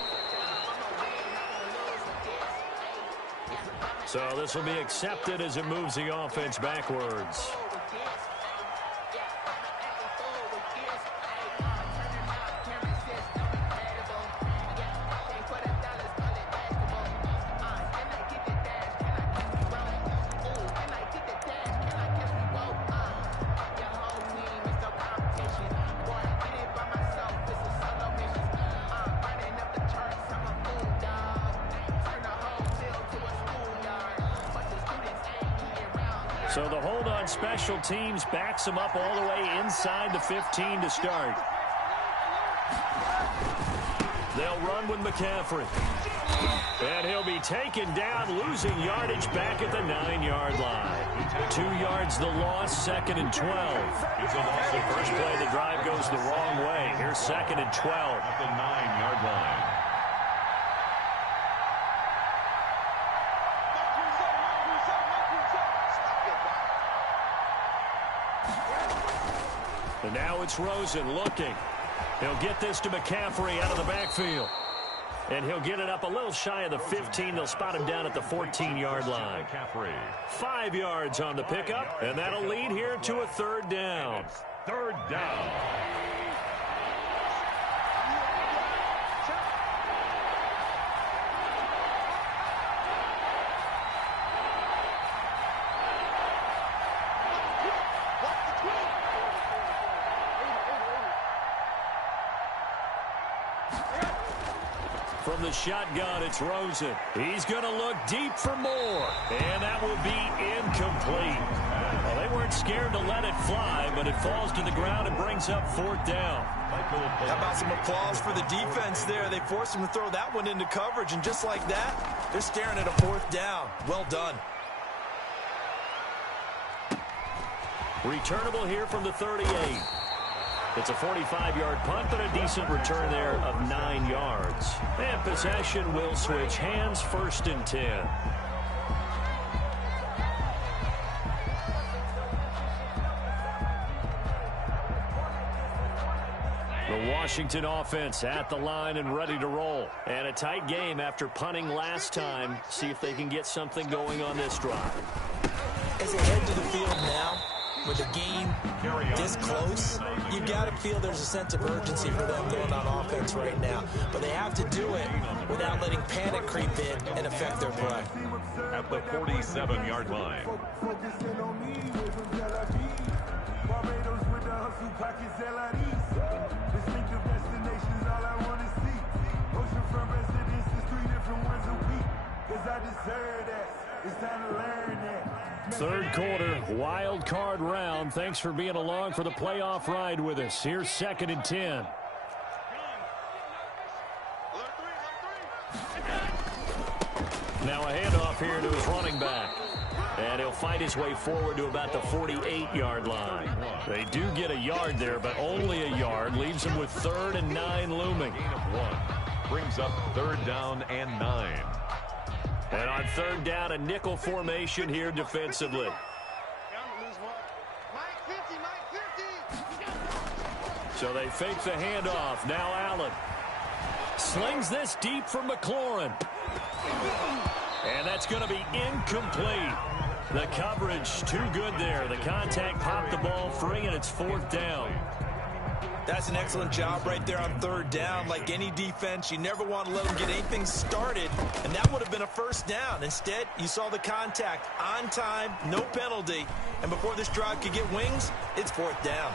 So this will be accepted as it moves the offense backwards. So the hold on special teams backs them up all the way inside the 15 to start. They'll run with McCaffrey. And he'll be taken down, losing yardage back at the 9-yard line. 2 yards the loss, 2nd and 12. The first play of the drive goes the wrong way. Here's 2nd and 12. At the 9-yard line. And now it's Rosen looking. He'll get this to McCaffrey out of the backfield. And he'll get it up a little shy of the 15. They'll spot him down at the 14-yard line. 5 yards on the pickup, and that'll lead here to a 3rd down. 3rd down. From the shotgun, it's Rosen. He's going to look deep for more. And that will be incomplete. Well, they weren't scared to let it fly, but it falls to the ground and brings up 4th down. How about some applause for the defense there? They forced him to throw that one into coverage, and just like that, they're staring at a 4th down. Well done. Returnable here from the 38. It's a 45-yard punt, but a decent return there of 9 yards. And possession will switch hands, 1st and 10. The Washington offense at the line and ready to roll. And a tight game after punting last time. See if they can get something going on this drive. As they head to the field now, with the game this close, you've got to feel there's a sense of urgency for them going on offense right now. But they have to do it without letting panic creep in and affect their play. At the 47-yard line. It's time to learn that. 3rd quarter, wild card round. Thanks for being along for the playoff ride with us. Here's 2nd and 10. Now a handoff here to his running back. And he'll fight his way forward to about the 48-yard line. They do get a yard there, but only a yard. Leaves them with 3rd and 9 looming. Gain of 1. Brings up 3rd down and 9. And on 3rd down, a nickel formation here defensively. So they fake the handoff. Now Allen slings this deep for McLaurin. And that's going to be incomplete. The coverage too good there. The contact popped the ball free, and it's 4th down. That's an excellent job right there on 3rd down. Like any defense, you never want to let them get anything started, and that would have been a 1st down. Instead, you saw the contact on time, no penalty, and before this drive could get wings, it's 4th down.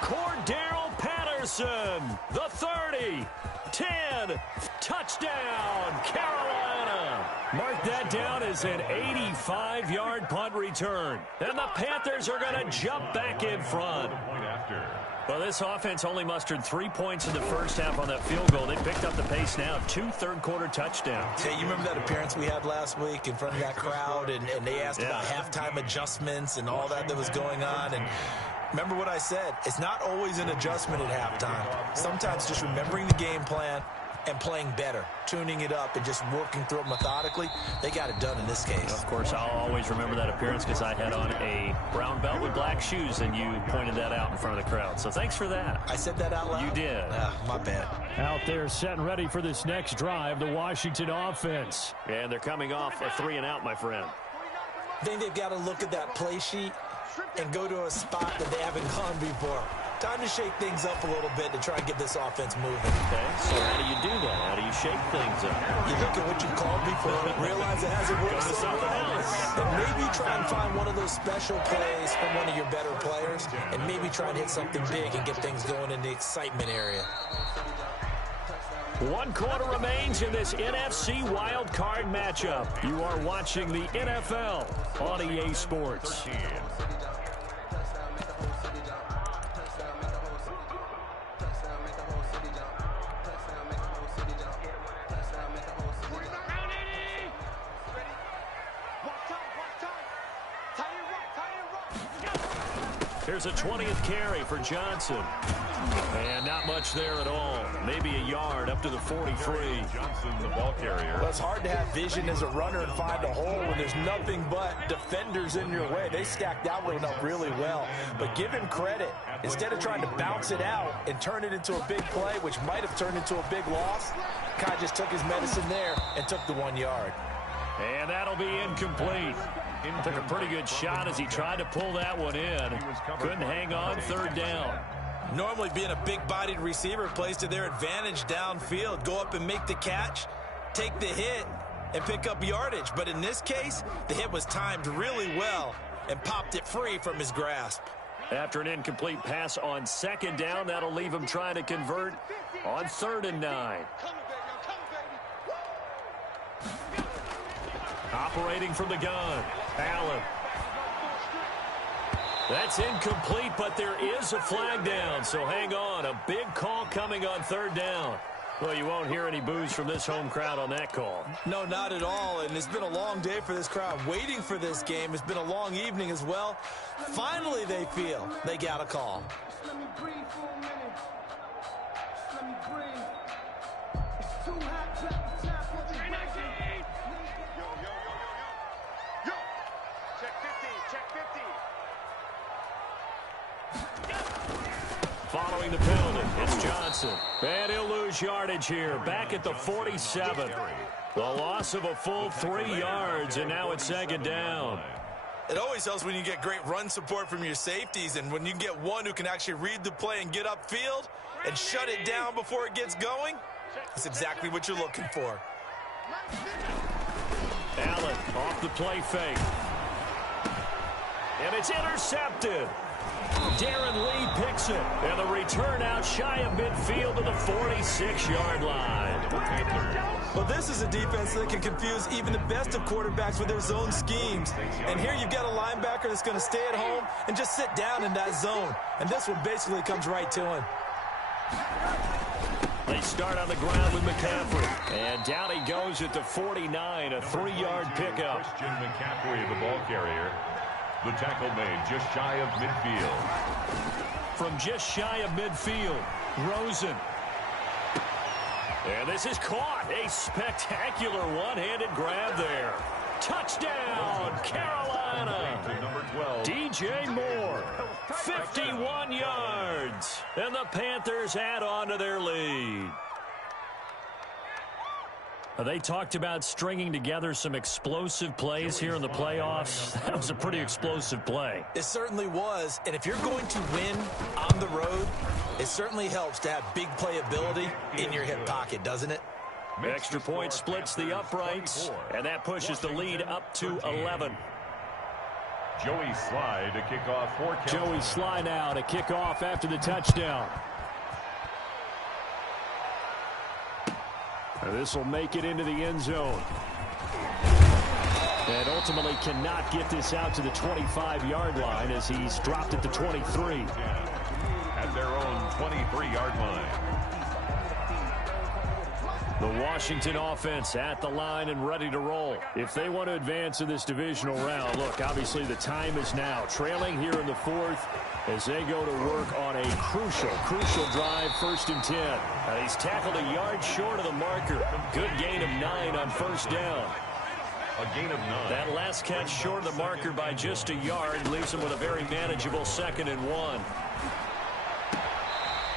Cordero Patterson, the 30, 10, touchdown, Carolina. Mark that down as an 85-yard punt return. And the Panthers are going to jump back in front. Well, this offense only mustered 3 points in the first half on that field goal. They picked up the pace now, 2 third-quarter touchdowns. Hey, you remember that appearance we had last week in front of that crowd, and they asked about halftime adjustments and all that was going on, and remember what I said. It's not always an adjustment at halftime. Sometimes just remembering the game plan and playing better, tuning it up and just working through it methodically. They got it done in this case. Of course, I'll always remember that appearance because I had on a brown belt with black shoes, and you pointed that out in front of the crowd. So thanks for that. I said that out loud? You did. My bad. Out there set and ready for this next drive, the Washington offense. And they're coming off a 3-and-out, my friend. I think they've got to look at that play sheet and go to a spot that they haven't gone before. Time to shake things up a little bit to try and get this offense moving. Okay, so how do you do that? How do you shake things up? You look at what you called before, realize it hasn't worked somewhere else. And maybe try and find one of those special plays from one of your better players, and maybe try and hit something big and get things going in the excitement area. 1 quarter remains in this NFC Wild Card matchup. You are watching the NFL on EA Sports. Here's a 20th carry for Johnson. And not much there at all. Maybe a yard up to the 43. Johnson, the ball carrier. Well, it's hard to have vision as a runner and find a hole when there's nothing but defenders in your way. They stacked that one up really well. But give him credit. Instead of trying to bounce it out and turn it into a big play, which might have turned into a big loss, Kai just took his medicine there and took the 1 yard. And that'll be incomplete. Took a pretty good shot as he tried to pull that one in. Couldn't hang on, 3rd down. Normally being a big-bodied receiver plays to their advantage downfield. Go up and make the catch, take the hit, and pick up yardage. But in this case, the hit was timed really well and popped it free from his grasp. After an incomplete pass on 2nd down, that'll leave him trying to convert on 3rd and 9. Operating from the gun, Allen. That's incomplete, but there is a flag down, so hang on. A big call coming on 3rd down. Well, you won't hear any boos from this home crowd on that call. No, not at all, and it's been a long day for this crowd waiting for this game. It's been a long evening as well. Finally, they feel they got a call. Just let me breathe for a minute. Just let me breathe. It's too hot to tap for the record. Yo. Check 50, check 50. Following the penalty, it's Johnson. And he'll lose yardage here, back at the 47. The loss of a full 3 yards, and now it's 2nd down. It always helps when you get great run support from your safeties, and when you get one who can actually read the play and get upfield and shut it down before it gets going. That's exactly what you're looking for. Allen off the play fake. And it's intercepted. Darren Lee picks it. And the return out shy of midfield to the 46-yard line. Well, this is a defense that can confuse even the best of quarterbacks with their zone schemes. And here you've got a linebacker that's going to stay at home and just sit down in that zone. And this one basically comes right to him. They start on the ground with McCaffrey. And down he goes at the 49, a 3-yard pickup. Christian McCaffrey, the ball carrier. The tackle made just shy of midfield. From just shy of midfield, Rosen. And this is caught. A spectacular one-handed grab there. Touchdown, Carolina. DJ Moore, 51 yards. And the Panthers add on to their lead. They talked about stringing together some explosive plays here in the playoffs. That was a pretty explosive play. It certainly was. And if you're going to win on the road, it certainly helps to have big playability in your hip pocket, doesn't it? Extra point splits the uprights, and that pushes the lead up to 11. Joey Sly to kick off for Carolina. Joey Sly now to kick off after the touchdown. This will make it into the end zone. And ultimately cannot get this out to the 25-yard line as he's dropped at the 23. At their own 23-yard line. The Washington offense at the line and ready to roll. If they want to advance in this divisional round, look, obviously the time is now. Trailing here in the fourth as they go to work on a crucial drive, 1st and 10. And he's tackled a yard short of the marker. Good gain of 9 on 1st down. A gain of 9. That last catch short of the marker by just a yard leaves him with a very manageable 2nd and 1.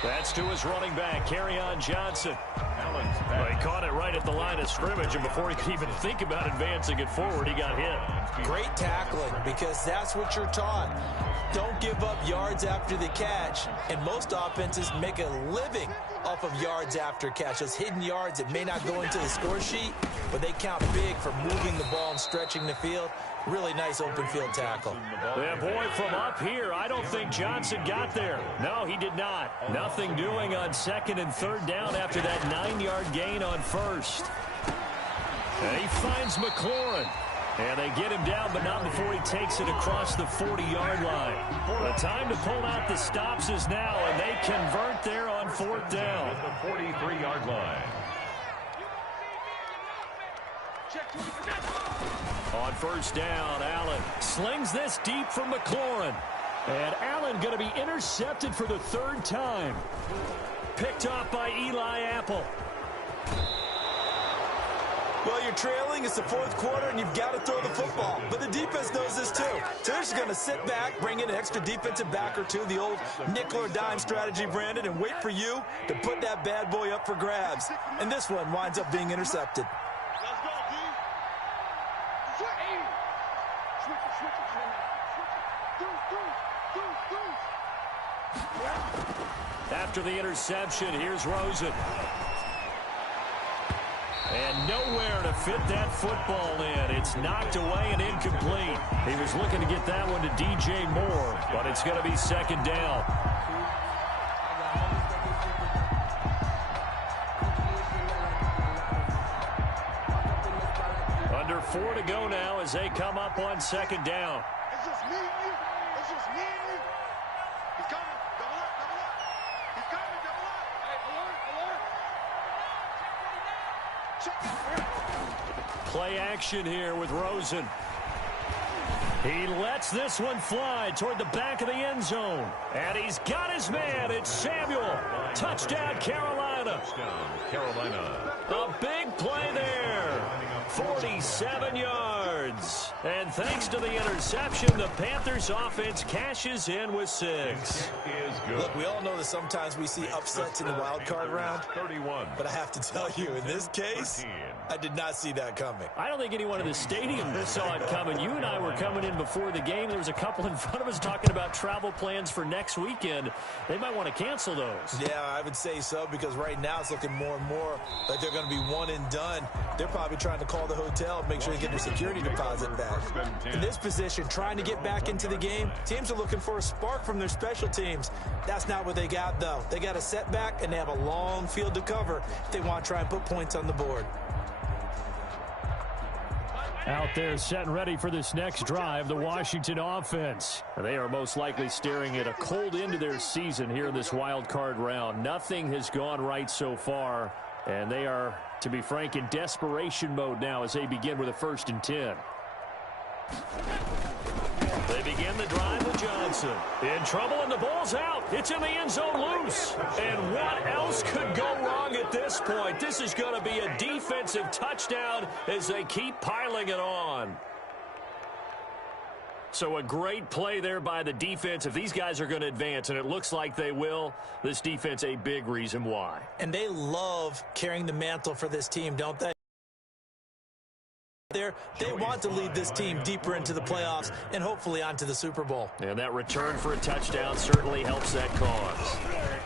That's to his running back, Kerryon Johnson. Well, he caught it right at the line of scrimmage, and before he could even think about advancing it forward, he got hit. Great tackling, because that's what you're taught. Don't give up yards after the catch, and most offenses make a living off of yards after catch. Those hidden yards that may not go into the score sheet, but they count big for moving the ball and stretching the field. Really nice open field tackle. Yeah, boy, from up here, I don't think Johnson got there. No, he did not. Nothing doing on 2nd and 3rd down after that 9-yard gain on 1st. And he finds McLaurin. And they get him down, but not before he takes it across the 40-yard line. The time to pull out the stops is now, and they convert there on 4th down. At the 43-yard line. On 1st down, Allen slings this deep from McLaurin. And Allen going to be intercepted for the 3rd time. Picked off by Eli Apple. Well, you're trailing. It's the 4th quarter, and you've got to throw the football. But the defense knows this, too. So they're just going to sit back, bring in an extra defensive back or two, the old nickel or dime strategy, Brandon, and wait for you to put that bad boy up for grabs. And this one winds up being intercepted. After the interception, here's Rosen. And nowhere to fit that football in. It's knocked away and incomplete. He was looking to get that one to DJ Moore, but it's going to be 2nd down. Under 4 to go now as they come up on 2nd down. It's just me and you. It's just me and you. He's coming. Double up, double up. He's coming, double up. Hey, alert, alert. Play action here with Rosen. He lets this one fly toward the back of the end zone. And he's got his man. It's Samuel. Touchdown, Carolina. Touchdown, Carolina. A big play there. 47 yards. And thanks to the interception, the Panthers offense cashes in with 6. Look, we all know that sometimes we see upsets in the wild card round. 31. But I have to tell you, in this case, I did not see that coming. I don't think anyone in the stadium saw it coming. You and I were coming in before the game. There was a couple in front of us talking about travel plans for next weekend. They might want to cancel those. Yeah, I would say so, because right now it's looking more and more like they're going to be one and done. They're probably trying to call the hotel and make sure they get their security deposit back. In this position, trying to get back into the game, teams are looking for a spark from their special teams. That's not what they got, though. They got a setback, and they have a long field to cover if they want to try and put points on the board. Out there set and ready for this next drive, the Washington offense. They are most likely staring at a cold end to their season here in this wild card round. Nothing has gone right so far, and they are, to be frank, in desperation mode now as they begin with a 1st and 10. They begin the drive with Johnson. In trouble, and the ball's out. It's in the end zone loose. And what else could go wrong at this point? This is going to be a defensive touchdown as they keep piling it on. So a great play there by the defense. If these guys are going to advance, and it looks like they will, this defense a big reason why. And they love carrying the mantle for this team, don't they? They want to lead this team deeper into the playoffs and hopefully onto the Super Bowl. And that return for a touchdown certainly helps that cause.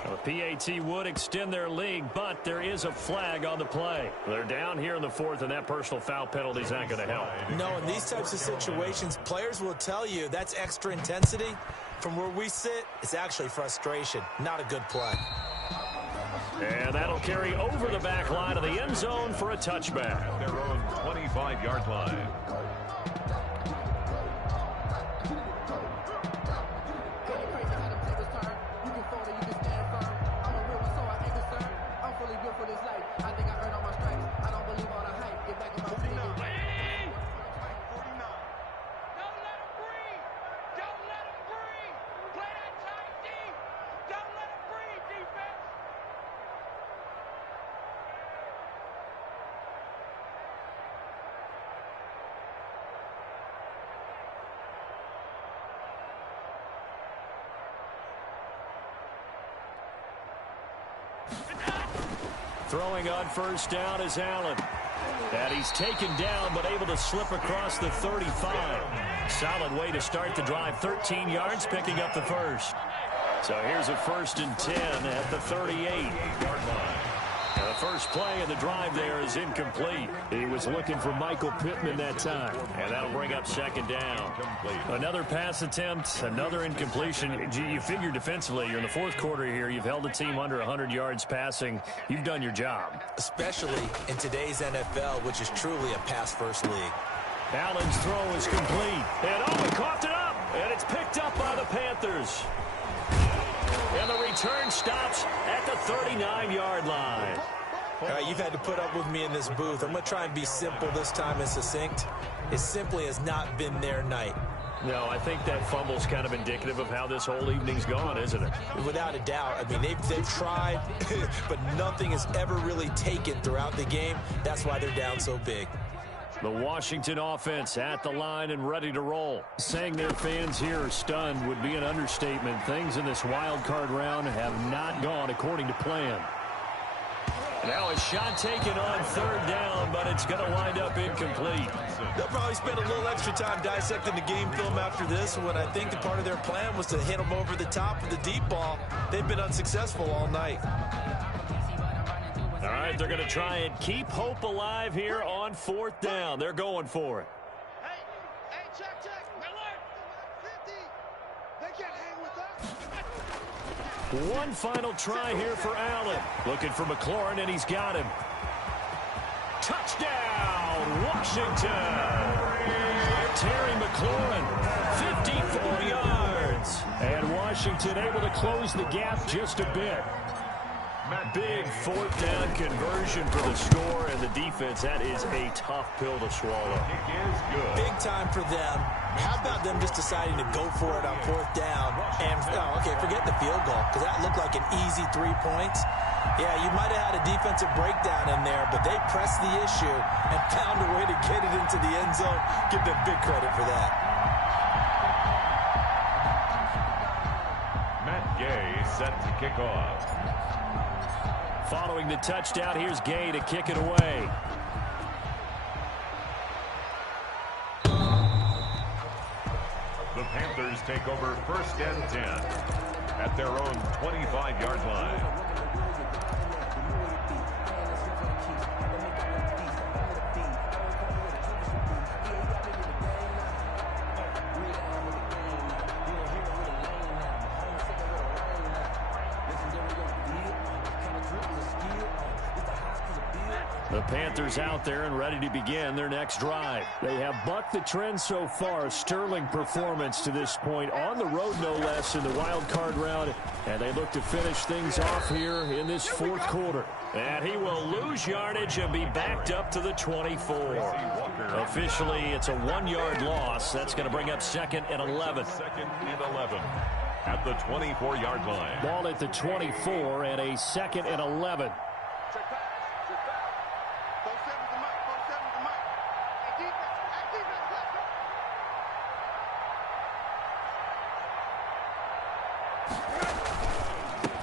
Now, the PAT would extend their lead, but there is a flag on the play. They're down here in the 4th, and that personal foul penalty is not going to help. No, in these types of situations, players will tell you that's extra intensity. From where we sit, it's actually frustration, not a good play. And that'll carry over the back line of the end zone for a touchback. Their own 25-yard line. Throwing on 1st down is Allen. And he's taken down, but able to slip across the 35. Solid way to start the drive. 13 yards, picking up the 1st. So here's a 1st and 10 at the 38-yard line. And the first play of the drive there is incomplete. He was looking for Michael Pittman that time. And that'll bring up 2nd down. Another pass attempt, another incompletion. You figure defensively, you're in the 4th quarter here. You've held the team under 100 yards passing. You've done your job. Especially in today's NFL, which is truly a pass-first league. Allen's throw is complete. And he coughed it up. And it's picked up by the Panthers. And the return stops at the 39-yard line. All right, you've had to put up with me in this booth. I'm going to try and be simple this time and succinct. It simply has not been their night. No, I think that fumble's kind of indicative of how this whole evening's gone, isn't it? Without a doubt. I mean, they've tried, but nothing has ever really taken throughout the game. That's why they're down so big. The Washington offense at the line and ready to roll. Saying their fans here are stunned would be an understatement. Things in this wild card round have not gone according to plan. Now a shot taken on 3rd down, but it's going to wind up incomplete. They'll probably spend a little extra time dissecting the game film after this when I think the part of their plan was to hit them over the top of the deep ball. They've been unsuccessful all night. All right, they're going to try and keep hope alive here on 4th down. They're going for it. Hey, check. Miller, 50. They can't hang with us. One final try here for Allen. Looking for McLaurin, and he's got him. Touchdown, Washington. Terry McLaurin, 54 yards. And Washington able to close the gap just a bit. Big 4th down conversion for the score, and the defense, that is a tough pill to swallow. It is good. Big time for them. How about them just deciding to go for it on 4th down? And, forget the field goal, because that looked like an easy 3 points. Yeah, you might have had a defensive breakdown in there, but they pressed the issue and found a way to get it into the end zone. Give them big credit for that. Matt Gay set to kick off. Following the touchdown, here's Gay to kick it away. The Panthers take over 1st and 10 at their own 25-yard line. The Panthers out there and ready to begin their next drive. They have bucked the trend so far. Sterling performance to this point on the road, no less, in the wild card round. And they look to finish things off here in this fourth quarter. And he will lose yardage and be backed up to the 24. Officially, it's a 1-yard loss. That's going to bring up second and 11. Second and 11 at the 24-yard line. Ball at the 24 and a second and 11.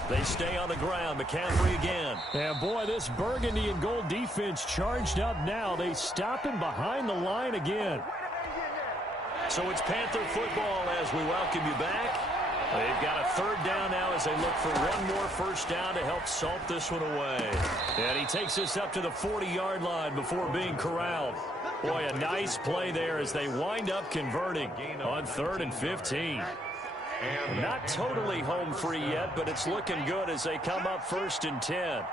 They stay on the ground. McCaffrey again. And boy, this burgundy and gold defense charged up now. They stop him behind the line again. So it's Panther football as we welcome you back. They've got a third down now as they look for one more first down to help salt this one away. And he takes this up to the 40-yard line before being corralled. Boy, a nice play there as they wind up converting on 3rd and 15. Not totally home free yet, but it's looking good as they come up 1st and 10.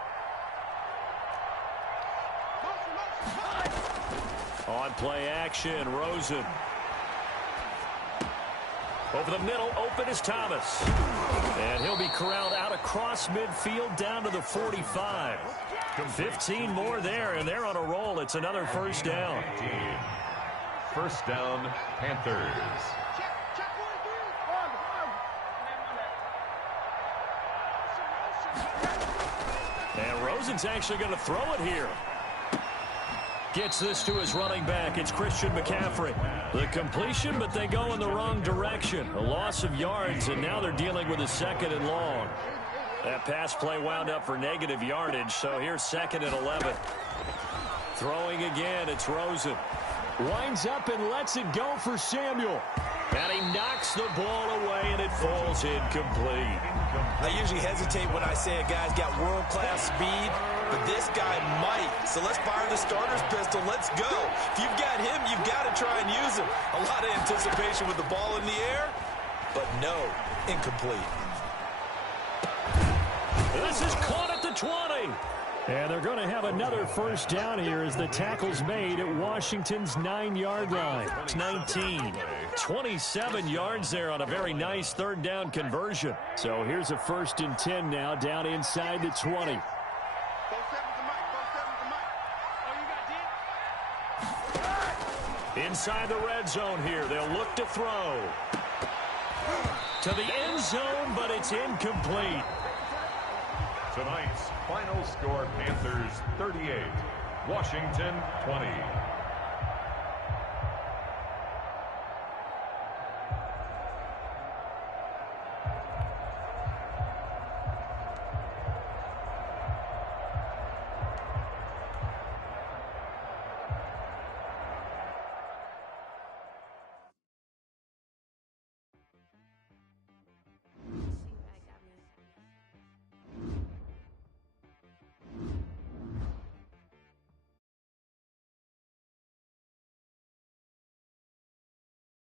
On play action, Rosen. Over the middle, open is Thomas. And he'll be corralled out across midfield down to the 45. 15 more there, and they're on a roll. It's another first down. First down, Panthers. And Rosen's actually going to throw it here. Gets this to his running back. It's Christian McCaffrey. The completion, but they go in the wrong direction. A loss of yards, and now they're dealing with a 2nd and long. That pass play wound up for negative yardage, so here's 2nd and 11. Throwing again, it's Rosen. Winds up and lets it go for Samuel. And he knocks the ball away, and it falls incomplete. I usually hesitate when I say a guy's got world-class speed, but this guy might. So let's fire the starter's pistol. Let's go. If you've got him, you've got to try and use him. A lot of anticipation with the ball in the air, but no, incomplete. This is caught at the 20. And they're going to have another first down here as the tackle's made at Washington's 9-yard line. It's 19. 27 yards there on a very nice 3rd down conversion. So here's a 1st and 10 now down inside the 20. Inside the red zone here. They'll look to throw. To the end zone, but it's incomplete. Tonight's final score, Panthers 38, Washington 20.